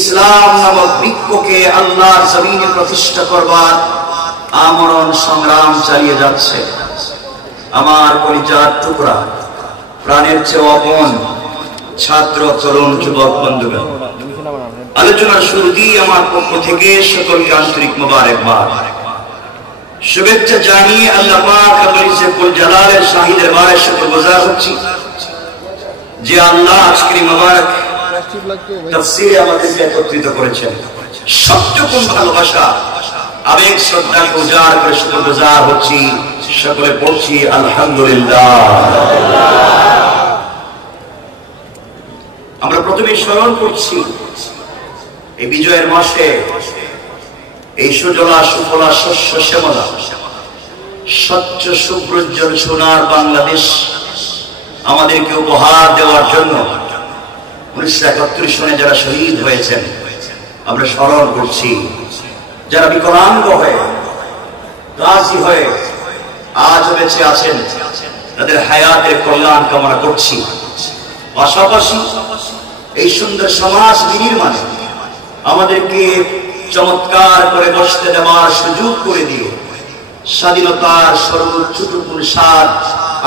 ইসলাম নামক বৃক্ষকে আল্লাহর জমিনে প্রতিষ্ঠা করবার আমরণ সংগ্রাম চালিয়ে যাচ্ছে। আমার কলিজার টুকরা, প্রাণের চেয়ে আপন ছাত্র, তরুণ, যুবক বন্ধুগণ, আলোচনার শুরুতেই আমার পক্ষ থেকে সকলকে আন্তরিক মোবারকবাদ, শুভেচ্ছা জানিয়ে আল্লাহ পাক রব্বুল ইজ্জতুল জালালের শাহিদের বারে শুকরগুজার হচ্ছি যে আল্লাহ আজকের মোবারক তাফসীরে আমাদেরকে একত্রিত করেছেন। সবটুকুন ভালোবাসা, আবেগ, শ্রদ্ধাকে উজাড় করে শুকরগুজার হচ্ছি। সকলে পড়ছি আলহামদুলিল্লাহ। আমরা প্রথমে স্মরণ করছি এই বিজয়ের মাসে এই সুজলা সুফলা শস্য শ্যামলা স্বচ্ছ সুপ্রজ্জ্বল সোনার বাংলাদেশ আমাদেরকে উপহার দেওয়ার জন্য 1971 সনে যারা শহীদ হয়েছেন আমরা স্মরণ করছি। যারা বিকলাঙ্গ হয়ে, গাজী হয়ে আজ বেঁচে আছেন, তাদের হায়াতের কল্যাণ কামনা করছি। পাশাপাশি এই সুন্দর সমাজ বিনির্মাণে আমাদেরকে চমৎকার করে বসতে দেওয়ার সুযোগ করে দিয়ে স্বাধীনতার সর্বোচ্চটুকু স্বাদ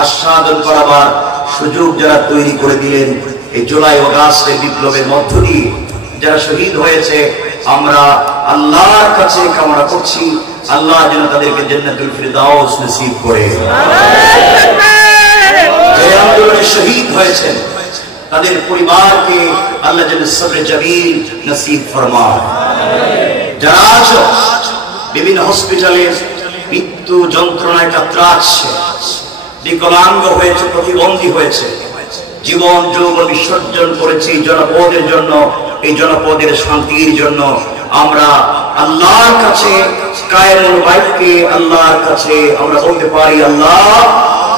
আস্বাদন করাবার সুযোগ যারা তৈরি করে দিলেন এই জুলাই আগস্টের বিপ্লবের মধ্য দিয়ে যারা শহীদ হয়েছে, আমরা আল্লাহর কাছে কামনা করছি আল্লাহ যেন তাদেরকে জান্নাতুল ফিরদাউস নসিব করে। যে আন্দোলনে শহীদ হয়েছেন তাদের পরিবারকে আল্লাহ যেন সবরে জামিল নসিব ফরমায়। যারা আজ বিভিন্ন হসপিটালে মৃত্যু যন্ত্রণায় কাতরাচ্ছে, বিকলাঙ্গ হয়েছে, প্রতিবন্ধী হয়েছে, জীবন যৌবন বিসর্জন করেছে এই জনপদের জন্য, এই জনপদের শান্তির জন্য, আমরা আল্লাহর কাছে কায়েমুল বাইতকে আল্লাহর কাছে আমরা বলতে পারি আল্লাহ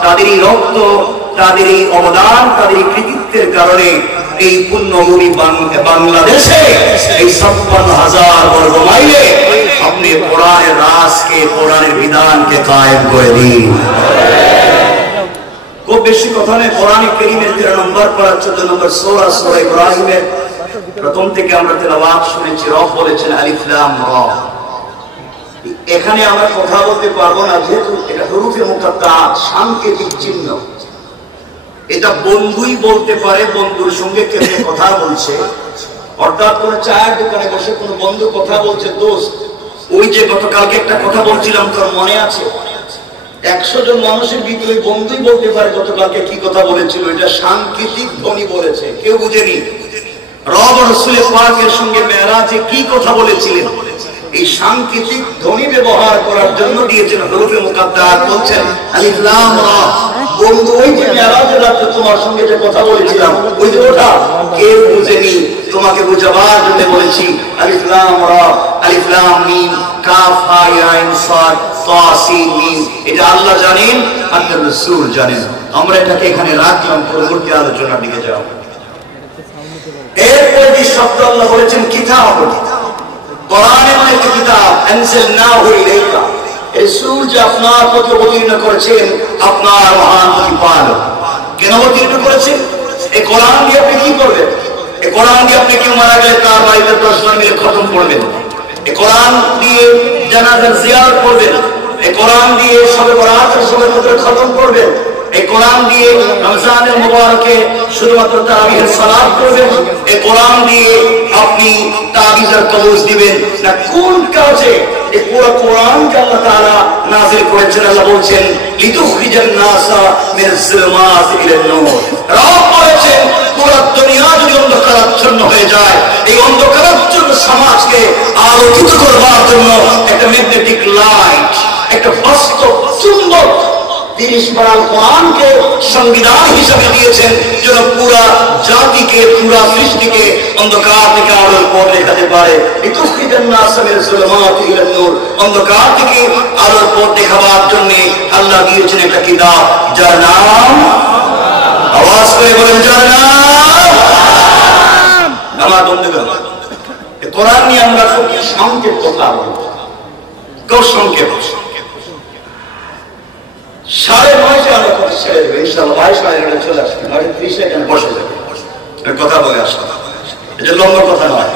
তাদেরই রক্ত, তাদের এই অবদান, তাদের এই কৃতিত্বের কারণে এই পুণ্যভূমি বাংলাদেশে এই 56,000 বর্গ মাইলে আপনি কোরআনের রাজকে, কোরআনের বিধানকে কায়েম করে দিন। খুব বেশি কথা নেই, কোরআনে কারীমের 13 নম্বর পারা 14 নম্বর সূরা, সূরা ইব্রাহিমের প্রথম থেকে আমরা তেলাওয়াত শুনেছি। রব বলেছেন আলিফ লাম রা। এখানে আমরা কথা বলতে পারবো না যেহেতু এটা হুরুফে মুকাত্তাআত, সাংকেতিক চিহ্ন। এটা বন্ধুই বলতে পারে বন্ধুর সঙ্গে কেমনে কথা বলছে, অর্থাৎ কোন চায়ের দোকানে বসে কোন বন্ধু কথা বলছে, দোস্ত ওই যে গতকালকে একটা কথা বলছিলাম তোর মনে আছে? 100 জন মানুষের ভিতরে বন্ধুই বলতে পারে গতকালকে কি কথা বলেছিল। এটা সাংকেতিক ধ্বনি বলেছে, কেউ বুঝেনি। রব রাসূল পাকের সঙ্গে মেরাজে কি কথা বলেছিলেন এই সাংকেতিক ধ্বনি ব্যবহার করার জন্য দিয়েছেন হুরুফে মুকাত্তাআত। বলছেন আলিফ লাম রা। বন্ধু ওই যে মেরাজের রাতে তোমার সঙ্গে যে কথা বলেছিলাম ওই যে ওটা কেউ বুঝেনি, তোমাকে বুঝাবার জন্য বলেছি আলিফ লাম রা, আলিফ লাম মিম, কাফ হা ইয়া আইন সাদ তা সিন মিম। এটা আল্লাহ জানেন, আল্লাহর রাসূল জানেন। আমরা এটাকে এখানে রাখলাম, পরবর্তী আলোচনার দিকে যাব। এরপর যে শব্দ আল্লাহ বলেছেন কিতাব, কোরআনে মানে একটা কিতাব, আনজালনাহু ইলাইকা, রাসূল যে আপনার প্রতি অবতীর্ণ করেছেন আপনার মহান প্রতিপালক। কেন অবতীর্ণ করেছেন? এই কোরআন দিয়ে আপনি কি করবেন? এই কোরআন দিয়ে আপনি কেউ মারা গেলে তার বাড়িতে 10 জন মিলে খতম পড়বেন। এই কোরআন দিয়ে জানাজার জিয়ারত করবেন। এই কোরআন দিয়ে শবে বরাত আর শবে কদর খতম করবেন। এই কোরআন দিয়ে রমজানের মুবারকে শুধুমাত্র তারাবিহের সালাত করবেন। এই কোরআন দিয়ে আপনি তাবিজের কবজ দিবেন না কোন কাজে? এই পুরো কোরআনকে আল্লাহ তাআলা নাযিল করেছেন। আল্লাহ বলছেন লিতুখরিজান নাসা মিনাজ যুলুমাতি ইলান নূর। রব বলেছেন পুরো দুনিয়া যদি অন্ধকারাচ্ছন্ন হয়ে যায়, এই অন্ধকারাচ্ছন্ন সমাজকে আলোকিত করবার জন্য একটা ম্যাগনেটিক লাইট, একটা বাস্তব চুম্বক তিনি কোরআনকে সংবিধান হিসাবে দিয়েছেন যেন পুরা জাতিকে, পুরা সৃষ্টিকে অন্ধকার থেকে আলোর পথ দেখাতে পারে। অন্ধকার থেকে আলোর পথ দেখাবার জন্য আল্লাহ দিয়েছেন একটা কিতাব যার নাম, আওয়াজ করে বলেন, যার নাম। আমার বন্ধুগণ, কোরআন নিয়ে আমরা খুব সংক্ষেপ কথা বলব, খুব সংক্ষেপ। 9:30 আমরা কথা ছেড়ে দেবো ইনশাআল্লাহ। 9:30 চলে আসবে, 9:30 এখানে বসে যাবে, কথা বলে আসবে। এটা লম্বা কথা নয়,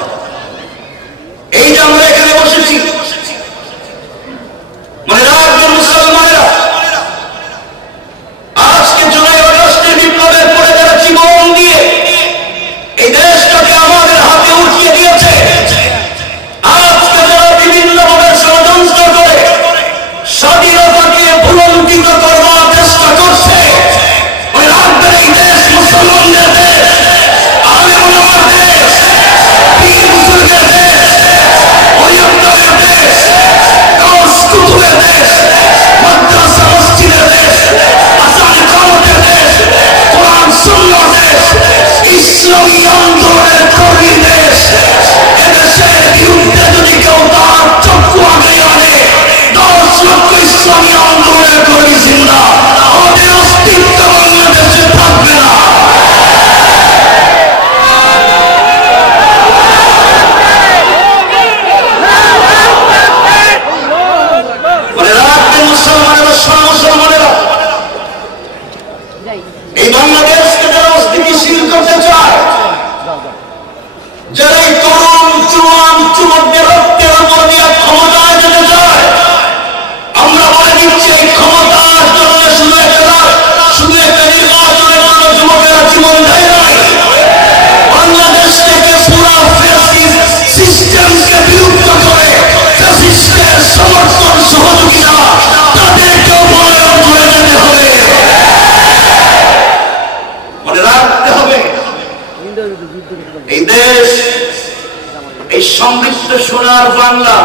এই সমৃদ্ধ সোনার বাংলা,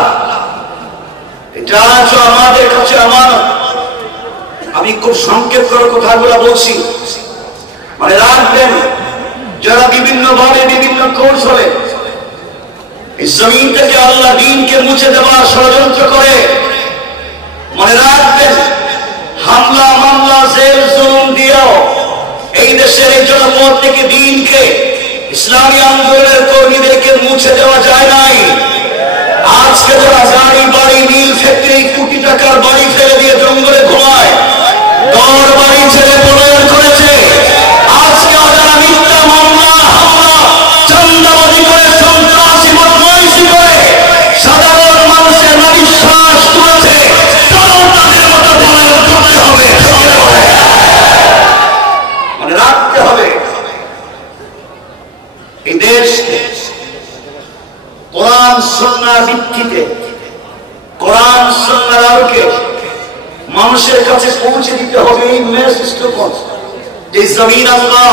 এটা আজ আমাদের কাছে আমানত। আমি খুব সংক্ষেপ করে কথাগুলো বলছি, মানে রাখবেন যারা বিভিন্ন ভাবে বিভিন্ন কৌশলে এই জমিন থেকে আল্লাহ দ্বীনকে মুছে দেওয়ার ষড়যন্ত্র করে, মনে রাখবেন হামলা মামলা জেল জুলুম দিয়েও এই দেশের এই জনপদ থেকে দ্বীনকে, ইসলামী আন্দোলনের কর্মীদেরকে মুছে দেওয়া যায় নাই। আজকে যারা গাড়ি বাড়ি নীল ফ্যাক্টরি কোটি টাকার বাড়ি ফেলে দিয়ে জঙ্গলে ঘুমায়, ঘর বাড়ি ছেড়ে পলায়ন করেছে, আজকে যারা মিথ্যা মামলা হামলা চাঁদাবাজি করে সন্ত্রাসী বদমাইশি করে সাধারণ মানুষের নাবিশ্বাস তুলেছে, তারাও তাদের মতো পলায়ন করতে হবে। মনে রাখতে হবে এই দেশ কোরআন সুন্নাহর ভিত্তিতে, কোরআন সুন্নাহর আলোকে মানুষের কাছে পৌঁছে দিতে হবে। এই মেসেজটা যে জমিন আল্লাহ,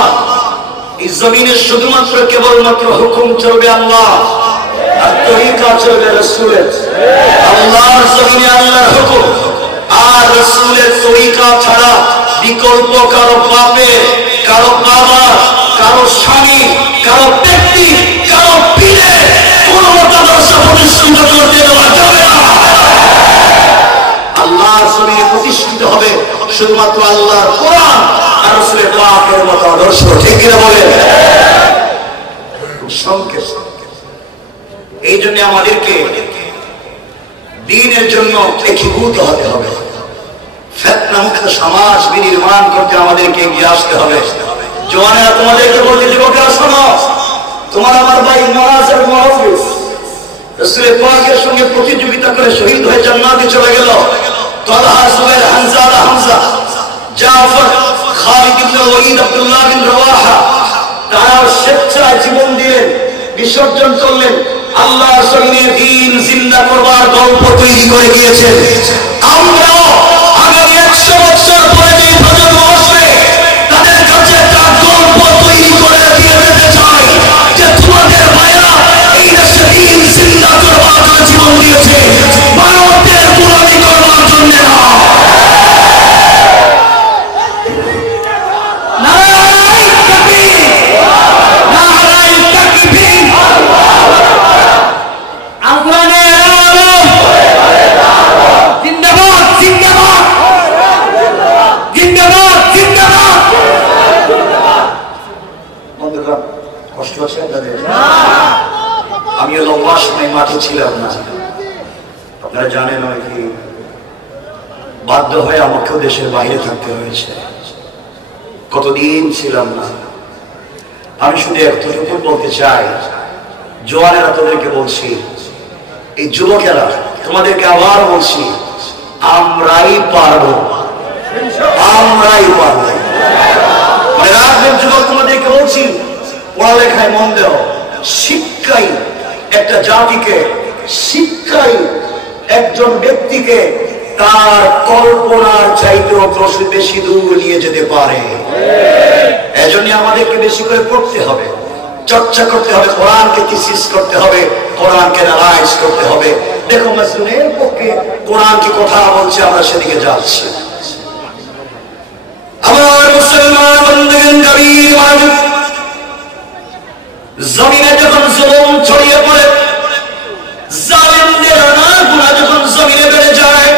এই জমিনে শুধুমাত্র কেবলমাত্র হুকুম চলবে আল্লাহ আর তরিকা চলবে রাসূলের। আল্লাহর জমিনে আল্লাহর হুকুম আর রাসূলের তরিকা ছাড়া বিকল্প কারো বাপের, কারো বাবা, কারো স্বামী, কারো ব্যক্তি, কারো পীরের কোন মতাদর্শ প্রতিষ্ঠিত করতে দেওয়া যাবে না। আল্লাহর জমিনে প্রতিষ্ঠিত হবে শুধুমাত্র আল্লাহর কোরআন আর রাসূলের পাকের মতাদর্শ। ঠিক কিনা বলেন? সংক্ষেপ। এই জন্য আমাদেরকে দ্বীনের জন্য একীভূত হতে হবে। ফিতনা মুক্ত সমাজ বিনির্মাণ করতে আমাদেরকে এগিয়ে আসতে হবে। জওয়ানেরা, তোমাদেরকে বলতে, যুবকেরা শোনো, তোমার আমার ভাই মুআজ আর মুহাফিজ রাসূলের পাকের সঙ্গে প্রতিযোগিতা করে শহীদ হয়ে জান্নাতে চলে গেল। তালহা, জুবাইর, হামজা, জাফর, খালিদ ইবনে ওয়ালিদ, আব্দুল্লাহ বিন রাওয়াহা, তারা স্বেচ্ছায় জীবন দিলেন, বিসর্জন করলেন। আল্লাহর জমিনে দ্বীন জিন্দা করবার গল্প তৈরি করে গিয়েছেন। আমরাও আগামী 100 বছর পরে যে প্রজন্ম আসবে তাদের কাছে একটা গল্প তৈরি করে দিয়ে যেতে চাই যে তোমাদের ভাইরা এই দেশে দ্বীন জিন্দা করবার জন্য জীবন দিয়েছে, ভারতের গোলামি করবার জন্য না। আমি লম্বা সময় মাঠে ছিলাম না, আপনারা জানেন নাকি, বাধ্য হয়ে আমাকেও দেশের বাইরে থাকতে হয়েছে। কতদিন ছিলাম না। আমি শুধু একটুকু বলতে চাই, জওয়ানেরা তোদেরকে বলছি, এই যুবকেরা তোমাদেরকে আবার বলছি, আমরাই পারবো, আমরাই পারবো। মানে রাখবেন যুবক, তোমাদেরকে বলছি, পড়ালেখায় মন দেও। শিক্ষাই একটা জাতিকে, শিক্ষাই একজন ব্যক্তিকে তার কল্পনার চাইতেও বেশি দূর নিয়ে যেতে পারে। এজন্য আমাদেরকে বেশি করে পড়তে হবে, চর্চা করতে হবে, কোরআনকে থিসিস করতে হবে, কোরআনকে অ্যানালাইজ করতে হবে। দেখো মুসলিমের পক্ষে কোরআন কি কথা বলছে, আমরা সেদিকে যাচ্ছি। আমার মুসলমান বন্ধুগণ, গভীর মনোযোগ। জমিনে যখন জুলুম ছড়িয়ে পড়ে, জালিমদের গুনাহ যখন জমিনে বেড়ে যায়,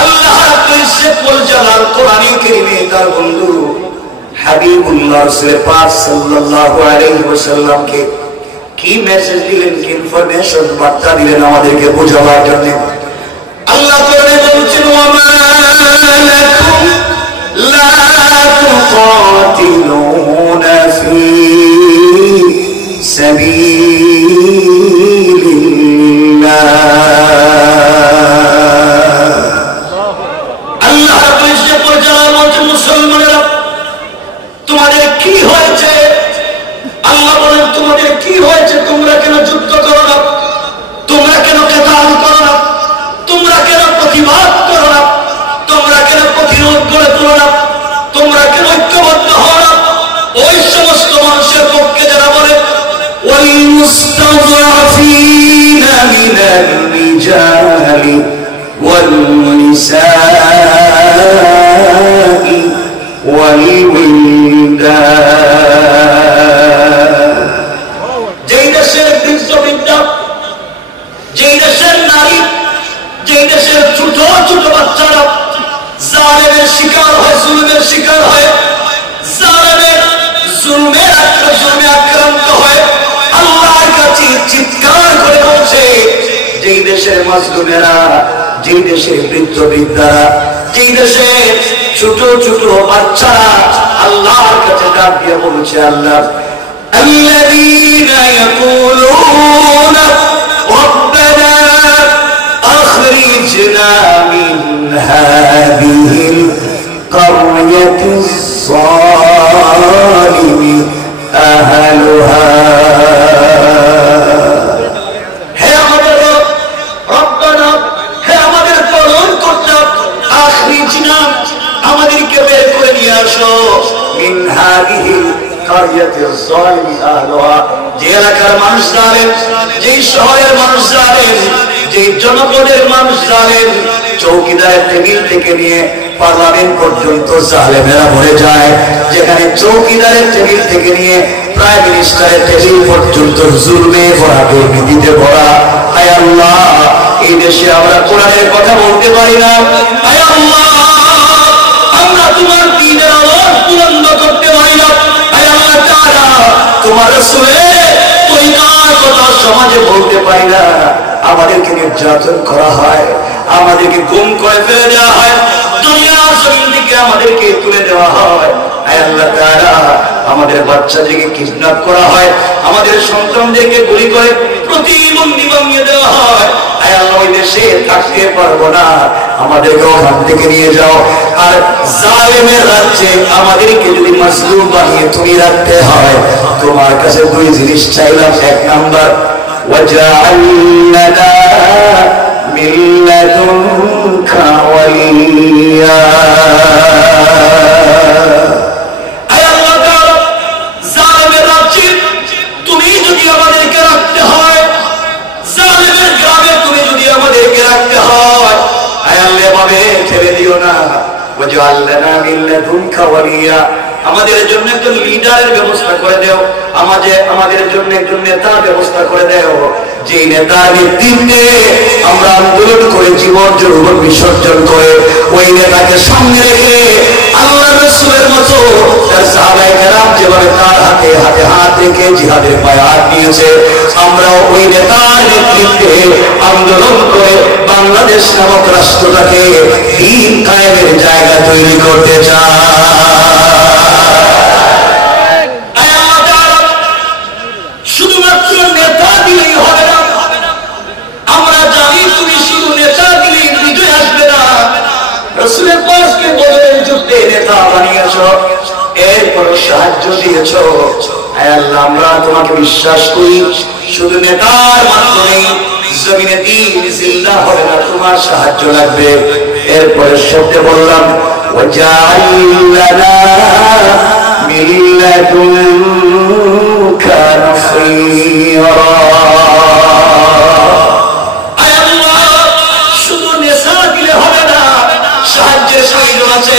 আল্লাহ রাব্বুল ইজ্জত ওয়াল জালাল কোরআনে কারীমে তার বন্ধু হাবিবুল্লাহ রাসূল পাক সাল্লাল্লাহু আলাইহি ওয়াসাল্লামকে কি মেসেজ দিলেন, কি ইনফরমেশন বার্তা দিলেন আমাদেরকে বোঝাবার জন্য। আল্লাহ কোরআনে বলছেন, ওয়া মা লাকুম লা তুকাতিলুনা ফি সাবিলিল্লাহ। আল্লাহ রাব্বুল ইজ্জত ওয়াল জালাল বলছেন, মুসলমানেরা তোমাদের কি হয়েছে? আল্লাহ বলেন, তোমাদের কি হয়েছে? তোমরা কেন যুদ্ধ করো না? তোমরা কেন কিতাল করো না? তোমরা কেন প্রতিবাদ করো না? তোমরা কেন প্রতিরোধ গড়ে তোলো না? তোমরা কেন ঐক্যবদ্ধ হও না? ওই والنساء والولدان যেই দেশের বৃদ্ধ যেই দেশের নারী যেই দেশের ছোট ছোট বাচ্চারা জালেমের শিকার হয় জুলুমের শিকার হয় জালেমের জুলমে আক্রান্ত হয় আল্লাহর কাছে চিৎকার করে বলছে যেই দেশের মাজলুমেরা যেই দেশের বৃদ্ধ বৃদ্ধারা যেই দেশের ছোট ছোট বাচ্চারা আল্লাহর কাছে ডাক দিয়ে বলছে আল্লাহ الذين يقولون ربنا أخرجنا من هذه القرية الظالم أهلها আমাদেরকে বের করে নিয়ে আসো মিন হাদিহিল কারিয়াতিল যালিমি আহলুহা যে এলাকার মানুষ জালেম যে শহরের মানুষ জালেম যে জনপদের মানুষ জালেম চৌকিদারের টেবিল থেকে নিয়ে পার্লামেন্ট পর্যন্ত জালেমেরা ভরে যায় যেখানে চৌকিদারের টেবিল থেকে নিয়ে প্রাইম মিনিস্টারের টেবিল পর্যন্ত জুলমে ভরা দুর্নীতিতে ভরা হায় আল্লাহ এই দেশে আমরা কোরআনের কথা বলতে পারি না হায় আল্লাহ আমরা তোমার দ্বীনের আওয়াজ বুলন্দ করতে পারি না হায় আল্লাহ তাআলা তোমার রাসূলের তরিকার কথা সমাজে বলতে পারি না আমাদেরকে নির্যাতন করা হয় আমাদেরকে গুম করে ফেলে দেওয়া হয় দুনিয়ার জমিন থেকে আমাদেরকে তুলে দেওয়া হয় হায় আল্লাহ তাআলা আমাদের বাচ্চাদেরকে কিডন্যাপ করা হয় আমাদের সন্তানদেরকে গুলি করে প্রতিবন্ধী বানিয়ে দেওয়া হয় হায় আল্লাহ ওই দেশে থাকতে পারবো না আমাদেরকে ওখান থেকে নিয়ে যাও আর জালেমের রাজ্যে আমাদেরকে যদি মাজলুম বানিয়ে তুমি রাখতে হয় তোমার কাছে দুই জিনিস চাইলাম এক নাম্বার ওয়াজআল লানা মিন লাদুনকা ওয়ালিয়া আমাদের জন্য একজন লিডারের ব্যবস্থা করে দাও আমাদের জন্য একজন নেতার ব্যবস্থা করে দাও যে নেতার নেতৃত্বে আমরা আন্দোলন করে জীবন যৌবন বিসর্জন করে ওই নেতাকে সামনে রেখে আল্লাহর রাসূলের মতো তার সাহাবায়ে কেরাম যেভাবে তার হাতে হাতে হাত রেখে জিহাদের পায়ে হাত নিয়েছে আমরা ওই নেতার নেতৃত্বে আন্দোলন করে বাংলাদেশ নামক রাষ্ট্রটাকে দ্বীন কায়েমের জায়গা তৈরি করতে চাই শুধুমাত্র নেতা দিলেই হবে না আমরা জানি তুমি শুধু নেতা দিলেই বিজয় আসবে না রাসূলের পাশকে বদরের যুদ্ধে নেতা বানিয়েছো এরপর সাহায্য দিয়েছো আয় আল্লাহ আমরা তোমাকে বিশ্বাস করি শুধু নেতার মাধ্যমে জমিনে দ্বীন জিন্দা হবে না তোমার সাহায্য লাগবে এরপরে শব্দে বললাম ওয়াজআল লানা মিন লাদুনকা নাসীরা আয় আল্লাহ শুধু নেতা দিলে হবে না সাহায্যের প্রয়োজন আছে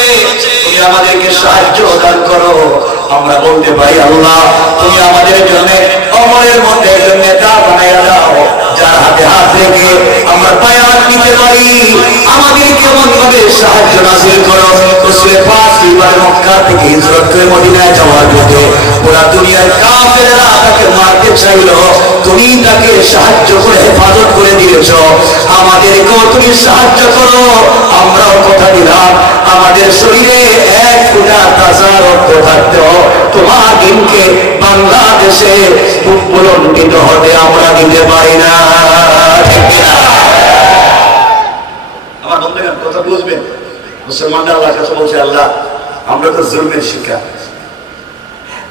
তুমি আমাদেরকে সাহায্য দান করো আমরা বলতে পারি আল্লাহ তুমি আমাদের জন্য অমরের মধ্যে একজন নেতা বানাইয়া দাও যার হাতে হাত রেখে আমরা পায়ে হাত নিতে পারি আমাদের কেমন ভাবে সাহায্য নাযিল করো রাসূলের পাক পরিবার মক্কা থেকে হিজরত করে মদিনায় যাওয়ার পথে পুরো দুনিয়ার কাফেররা তাকে মারতে চাইলো তুমি তাকে সাহায্য করে হেফাজত করে দিয়েছো আমাদেরকেও তুমি সাহায্য করো আমরাও কথা দিলাম আমাদের শরীরে এক ফোঁটা তাজা রক্ত থাকতেও তোমার দিনকে বাংলাদেশে বুলন্দিত হতে আমরা দিতে পারি না আমার বন্ধুগণ কথা বুঝবেন মুসলমানরা আল্লাহর কাছে বলছে আল্লাহ আমরা তো জুলমের শিকার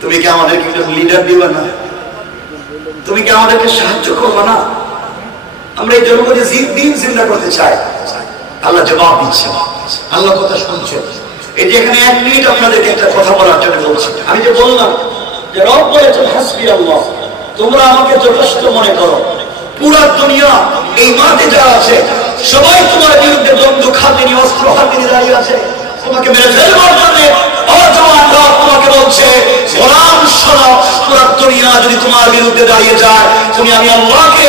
তুমি কি আমাদেরকে একজন লিডার দিবে না তুমি কি আমাদেরকে সাহায্য করবে না আমরা এই জনপদে দিন জিন্দা করতে চাই আল্লাহ জবাব দিচ্ছে আল্লাহ কথা শুনছে এই যে এখানে এক মিনিট আপনাদেরকে একটা কথা বলার জন্য বলছি আমি যে বললাম যে রব বলেছেন হাসবি আল্লাহ তোমরা আমাকে যথেষ্ট মনে করো পুরা দুনিয়া এই মাঠে যারা আছে সবাই তোমার বিরুদ্ধে বন্দুক হাতে নিয়ে অস্ত্র হাতে নিয়ে দাঁড়িয়ে আছে তোমাকে মেরে ফেলবার জন্য। তোমাকে বলছে গোলাম শোনো, পুরো দুনিয়া যদি তোমার বিরুদ্ধে দাঁড়িয়ে যায়, তুমি আমি আল্লাহকে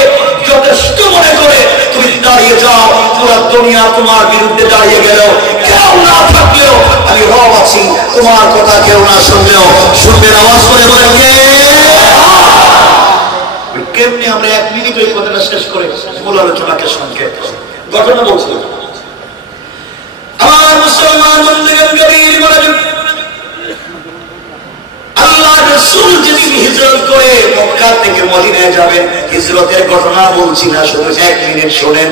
যথেষ্ট মনে করে তুমি দাঁড়িয়ে যাও। পুরো দুনিয়া তোমার বিরুদ্ধে দাঁড়িয়ে গেল, কেউ না থাকলেও আমি রব আছি, তোমার কথা কেউ না শুনলেও শুনবে। আওয়াজ করে বলে কেমনি আমরা 1 মিনিট ওই কথাটা শেষ করে মূল আলোচনাকে সংক্ষেপ ঘটনা বলছি। আমার মুসলমান বন্ধুগণ, গভীর মনোযোগ। আল্লাহ রাসূল যেদিন হিজরত করে মক্কা থেকে মদিনায় যাবেন, হিজরতের ঘটনা বলছি না, শুধু 1 মিনিট শুনেন।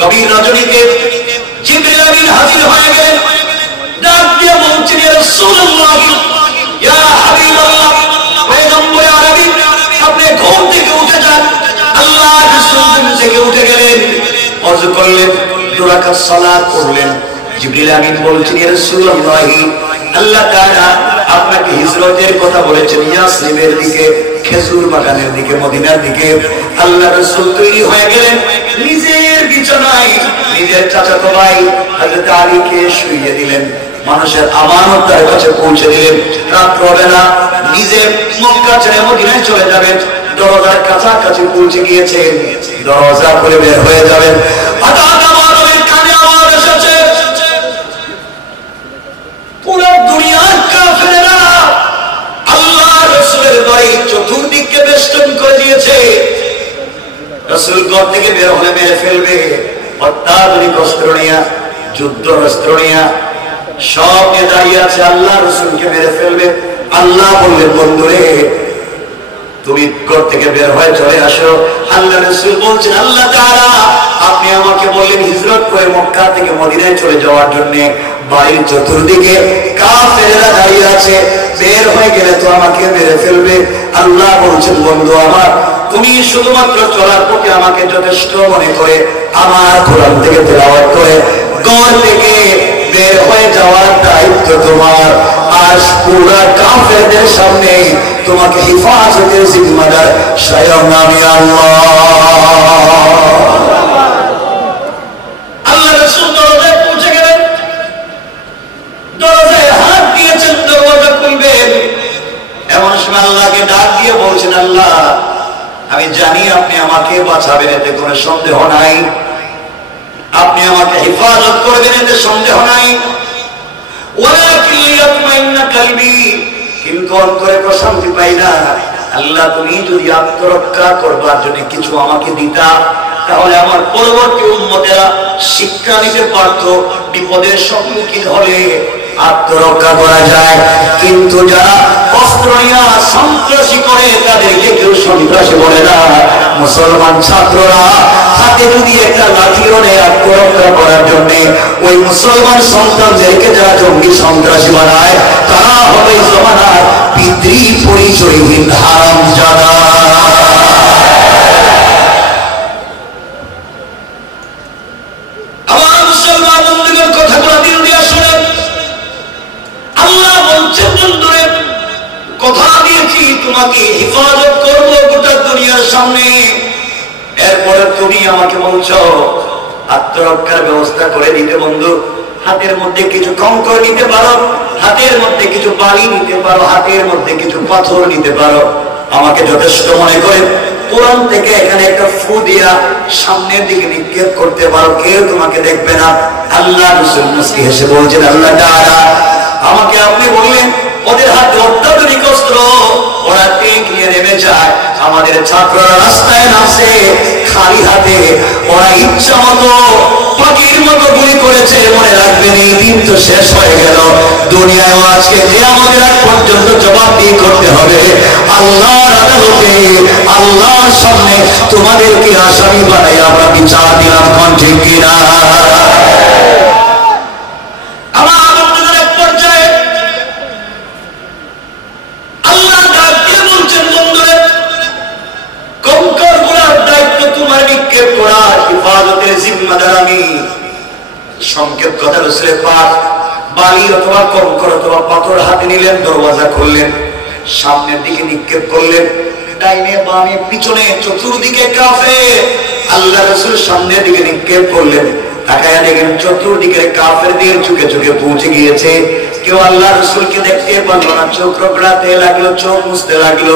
গভীর রজনীতে জিবরিল আমিন হাজির হয়ে গেলেন, ডাক দিয়ে বলছেন, ইয়া রাসূলুল্লাহ, ইয়া হাবিবাল্লাহ, পয়গম্বর আরবি, আপনি ঘুম থেকে উঠে যান। আল্লাহ রাসূল ঘুম থেকে উঠে গেলেন, ওযু করলেন, 2 রাকাত সালাত পড়লেন। জিবরিল আমিন বলছেন, ইয়া রাসূলুল্লাহ, আল্লাহ তাআলা আপনাকে হিজরতের কথা বলেছেন ইয়াসরিবের দিকে, খেজুর বাগানের দিকে, মদিনার দিকে। আল্লাহ রাসূল তৈরি হয়ে গেলেন, নিজের বিছানায় নিজের চাচাতো ভাই হযরত আলীকে শুইয়ে দিলেন, মানুষের আমানত তার কাছে পৌঁছে দিলেন। রাত হবে না, নিজে মক্কা ছেড়ে মদিনায় চলে যাবেন। দরজার কাছাকাছি পৌঁছে গিয়েছেন, দরজা খুলে বের হয়ে যাবেন। হঠাৎ আমাদের কানে আওয়াজ এসেছে, পুরো দুনিয়ার কাফেররা আল্লাহ রাসূলের বাড়ি চতুর্দিকে বেষ্টন করে দিয়েছে। রাসূল ঘর থেকে বের হলে মেরে ফেলবে। অত্যাধুনিক অস্ত্র নিয়ে, যুদ্ধ অস্ত্র নিয়ে সব নিয়ে দাঁড়িয়ে আছে, আল্লাহ রাসূলকে মেরে ফেলবে। আল্লাহ বললেন, বন্ধুরে তুমি ঘর থেকে বের হয়ে চলে আসো। আল্লাহ রাসূল বলছেন, আল্লাহ তাআলা আপনি আমাকে বললেন হিজরত করে মক্কা থেকে মদিনায় চলে যাওয়ার জন্য, বাড়ির চতুর্দিকে কাফেররা দাঁড়িয়ে আছে, বের হয়ে গেলে তো আমাকে মেরে ফেলবে। আল্লাহ বলছেন, বন্ধু আমার, তুমি শুধুমাত্র চলার পথে আমাকে যথেষ্ট মনে করে আমার কোরআন থেকে তেলাওয়াত করে ঘর থেকে বের হয়ে যাওয়ার দায়িত্ব তোমার। আর পুরা কাফেরদের সামনে তোমাকে হিফাজতের জিম্মাদার স্বয়ং আমি আল্লাহ। আল্লাহ রাসূল দরজায় পৌঁছে গেলেন, দরজায় হাত দিয়েছেন, দরজা খুলবেন। এমন সময় আল্লাহকে ডাক দিয়ে বলছেন, আল্লাহ আমি জানি আপনি আমাকে বাঁচাবেন, এতে কোনো সন্দেহ নাই, আপনি আমাকে হেফাজত করবেন, এতে সন্দেহ নাই। ওয়ালাকিন লিয়াতমাইন্না কলবি, কিন্তু অন্তরে প্রশান্তি পাই না। আল্লাহ তুমি যদি আত্মরক্ষা করবার জন্য কিছু আমাকে দিতা, তাহলে আমার পরবর্তী উম্মতেরা শিক্ষা নিতে পারত, বিপদের সম্মুখীন হলে আত্মরক্ষা করা যায়। কিন্তু যারা অস্ত্র নিয়ে সন্ত্রাসী করে তাদেরকে কেউ সন্ত্রাসী বলে না। মুসলমান ছাত্ররা হাতে যদি একটা লাঠিও নেয় আত্মরক্ষা করার জন্য, ওই মুসলমান সন্তানদেরকে যারা জঙ্গি সন্ত্রাসী বানায়, তারা হবে জমানার পিতৃ পরিচয়হীন হারামজাদা। আমার মুসলমান বন্ধুদের কথাগুলো দিল দিয়া শোনেন। আল্লাহ বলছেন, বন্ধুরে কথা দিয়েছি তোমাকে হেফাজত করব গোটা দুনিয়ার সামনে, এরপরে তুমি আমাকে বলছো আত্মরক্ষার ব্যবস্থা করে দিতে। বন্ধু, হাতের মধ্যে কিছু কঙ্কর নিতে পারো, হাতের মধ্যে কিছু বালি নিতে পারো, হাতের মধ্যে কিছু পাথর নিতে পারো, আমাকে যথেষ্ট মনে করে কোরআন থেকে এখানে একটা ফু দিয়া সামনের দিকে নিক্ষেপ করতে পারো, কেউ তোমাকে দেখবে না। আল্লাহ রাসূল মুস্কি হেসে বলছেন, আল্লাহ তাআলা আমাকে আপনি বললেন ওদের হাতে অত্যাধুনিক অস্ত্র, ওরা ট্যাঙ্ক নিয়ে নেমে যায়, আমাদের ছাত্ররা রাস্তায় নামছে খালি হাতে, ওরা ইচ্ছা মতো পাখির মতো গুলি করেছে। মনে রাখবেন এই দিন তো শেষ হয়ে গেল, দুনিয়ায় আজকে কিয়ামতের আগ পর্যন্ত জবাবদিহি করতে হবে আল্লাহর আদালতে। আল্লাহর সামনে তোমাদেরকে আসামি বানাই আমরা বিচার দিলাম, কোন ঠিক কিনা? সংকেত কথা রসুলের পাক বালি অথবা কঙ্কর অথবা পাথর হাতে নিলেন, দরওয়াজা খুললেন, সামনের দিকে নিক্ষেপ করলেন, ডাইনে বামে পিছনে চতুর্দিকে কাফের। আল্লাহ রাসূল সামনের দিকে নিক্ষেপ করলেন, তাকায়া দেখেন চতুর্দিকের কাফেরদের চোখে চোখে পৌঁছে গিয়েছে। কেউ আল্লাহ রাসূলকে দেখতে পারল না, চোখ রগড়াতে লাগলো, চোখ মুছতে লাগলো।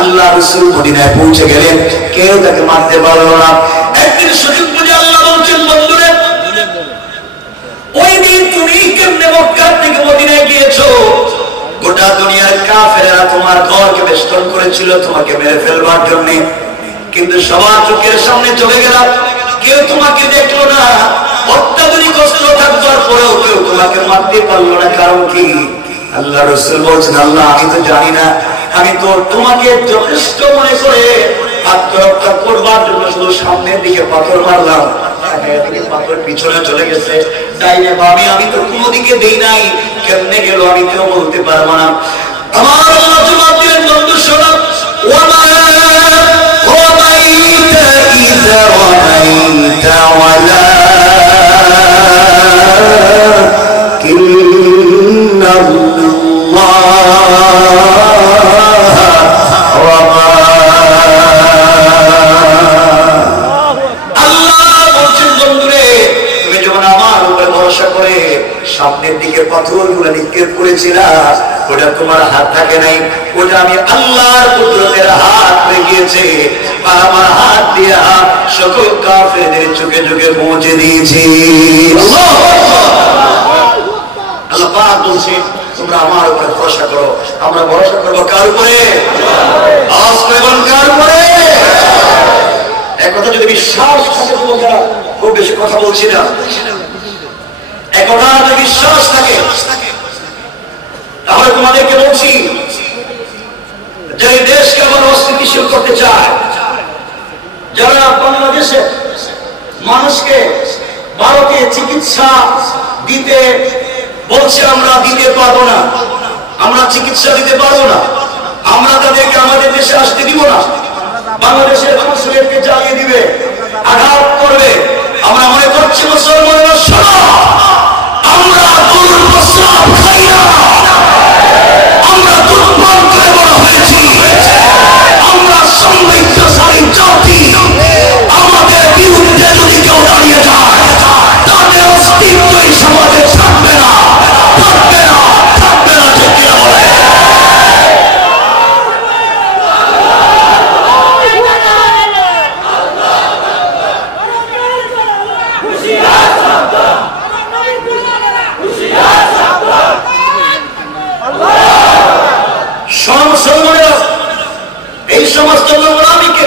আল্লাহ রাসূল মদিনায় পৌঁছে গেলেন, কেউ তাকে মারতে পারলো না। একদিন সুযোগ বুঝে আল্লাহ বলছেন, বন্ধুরে ওই দিন তুমি কেমনে মক্কা থেকে মদিনায় গিয়েছো, গোটা দুনিয়ার কাফেররা তোমার ঘরকে বেষ্টন করেছিল তোমাকে মেরে ফেলবার জন্য, কিন্তু সবার চোখের সামনে চলে গেলাম, কেউ তোমাকে দেখলো না। অত্যাধুনিক অস্ত্র থাকবার পরেও কেউ তোমাকে মারতে পারলো না, কারণ কি? আল্লাহ রাসূল বলছেন, আল্লাহ আমি তো জানি না, আমি তো তোমাকে যথেষ্ট মনে করে আত্মরক্ষা করবার জন্য শুধু সামনের দিকে পাথর মারলাম, পাথর পিছনে চলে গেছে, ডাইনে বামে আমি তো কোনো দিকে দেই নাই, কেমনে গেল আমি কেউ বলতে পারবো না। আমার আল্লাহ জবাব দিলেন, বন্ধু শোনো, ওয়ামা রামাইতা ইযা রামাইতা সামনের দিকে পাথরগুলো নিক্ষেপ করেছিল, ওটা তোমার হাত থাকে নাই, ওটা আমি আল্লাহর কুদরতের হাত লেগেছে, আর আমার হাত দিয়ে সকল কাফেরদের চোখে চোখে পৌঁছে দিয়েছি। আল্লাহ পাক বলছে, তোমরা আমার উপরে ভরসা করো। আমরা ভরসা করবো কার উপরে? আওয়াজ করে বলুন, কার উপরে? এক কথা যদি বিশ্বাস থাকে, তোমরা খুব বেশি কথা বলছি না, একথা যদি বিশ্বাস থাকে তাহলে তোমাদেরকে বলছি, যে দেশকে আমরা অস্থিতিশীল করতে চায়, যারা বাংলাদেশে মানুষকে ভারতে চিকিৎসা দিতে বলছে, আমরা দিতে পারবো না, আমরা চিকিৎসা দিতে পারবো না, আমরা তাদেরকে আমাদের দেশে আসতে দিব না, বাংলাদেশের কনসুলেটকে জ্বালিয়ে দিবে, আঘাত করবে। আমরা মনে করছি মুসলমানরা, শোনো, আমরা দুর্বস্ত্রাব খাই না, আমরা দুর্বল করে বড় হয়েছি, আমরা সমৃদ্ধশালী জাতি। আমাদের বিরুদ্ধে যদি কেউ দাঁড়িয়ে যায়, তাদের অস্তিত্বই সমাজে থাকবে না, থাকবে না, থাকবে না। ঠিক কিনা বলে? এই সমস্ত নোংরামিকে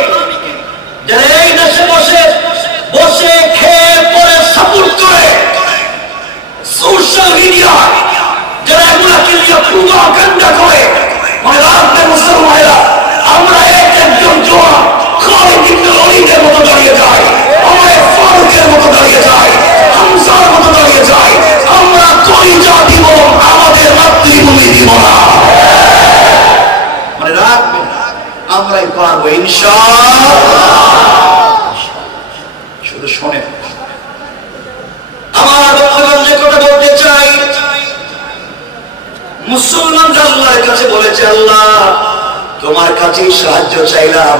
যারা এই দেশে বসে বসে খেয়ে পরে সাপোর্ট করে, সোশ্যাল মিডিয়া যারা এগুলাকে নিয়ে প্রোপাগান্ডা করে, মানে রাখবে মুসলমানেরা, আমরা একজন জোয়ান খালিদ ইবনে ওলীদের মতো দাঁড়িয়ে যাই, আমরা ফারুকের মতো দাঁড়িয়ে যাই, হামজার মতো দাঁড়িয়ে যাই, আমরা কলিজা দিব, আমাদের মাতৃভূমি দিব না। মানে রাখবে, আমরাই পারবো ইনশাআল্লাহ। শুধু শোনেন, আমার যে কথা বলতে চাই, মুসলমানরা আল্লাহর কাছে বলেছে, আল্লাহ তোমার কাছেই সাহায্য চাইলাম,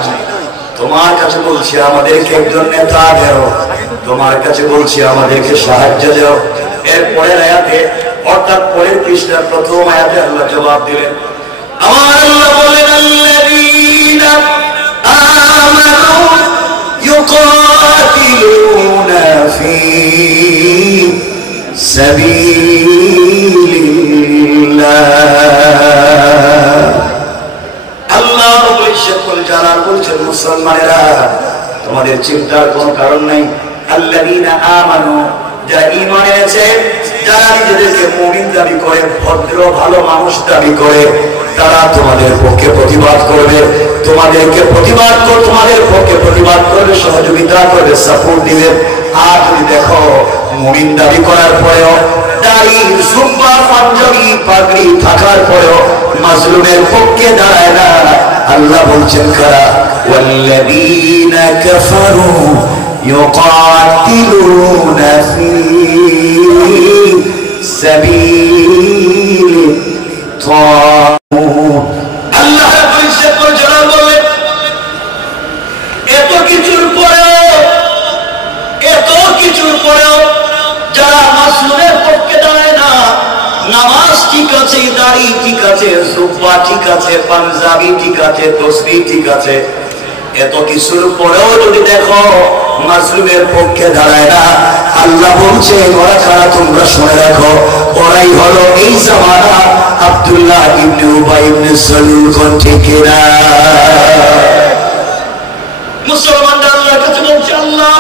তোমার কাছে বলছি আমাদেরকে একজন নেতা দেও, তোমার কাছে বলছি আমাদেরকে সাহায্য দেও। এরপরের আয়াতে, অর্থাৎ পরের পৃষ্ঠার প্রথম আয়াতে আল্লাহ জবাব দিলেন, আমার আল্লাহ বলেন, আল্লাযীনা আমানু ইউকাতিলুনা ফী সাবিলিল্লাহ। আল্লাহ যারা বলছেন, মুসলমানেরা তোমাদের চিন্তার কোন কারণ নাই। আল্লাযীনা আমানু, যারা ঈমান এনেছে, যারা নিজেদেরকে মুমিন দাবি করে, ভদ্র ভালো মানুষ দাবি করে, তারা তোমাদের পক্ষে প্রতিবাদ করবে, তোমাদেরকে প্রতিবাদ করে, তোমাদের পক্ষে প্রতিবাদ করবে, সহযোগিতা করবে, সাপোর্ট দিবে। আর যদি দেখো মুমিন দাবি করার পরেও, দাড়ি জুব্বা পাঞ্জাবি পাগড়ি থাকার পরেও মাজলুমের পক্ষে দাঁড়ায় না, আল্লাহ বলছেন কারা? ওয়াল্লাযীনা কাফারু ইউকাতিলুনা ফী সাবিলিত। আল্লাহ পরিষ্কার করে জানান, বলেন এত কিছুর পরেও আছে, দাড়ি ঠিক আছে, জুব্বা ঠিক আছে, পাঞ্জাবি ঠিক আছে, তসবিহ ঠিক আছে, এত কিছুর পরেও যদি দেখো মাজলুমের পক্ষে দাঁড়ায় না, আল্লাহ বলছে ওরা কারা তোমরা শুনে রাখো, ওরাই হলো এই জামানা আব্দুল্লাহ ইবনে উবাই ইবনে সালুল। কোন ঠিক না? মুসলমানরা আল্লাহর কাছে বলছে আল্লাহ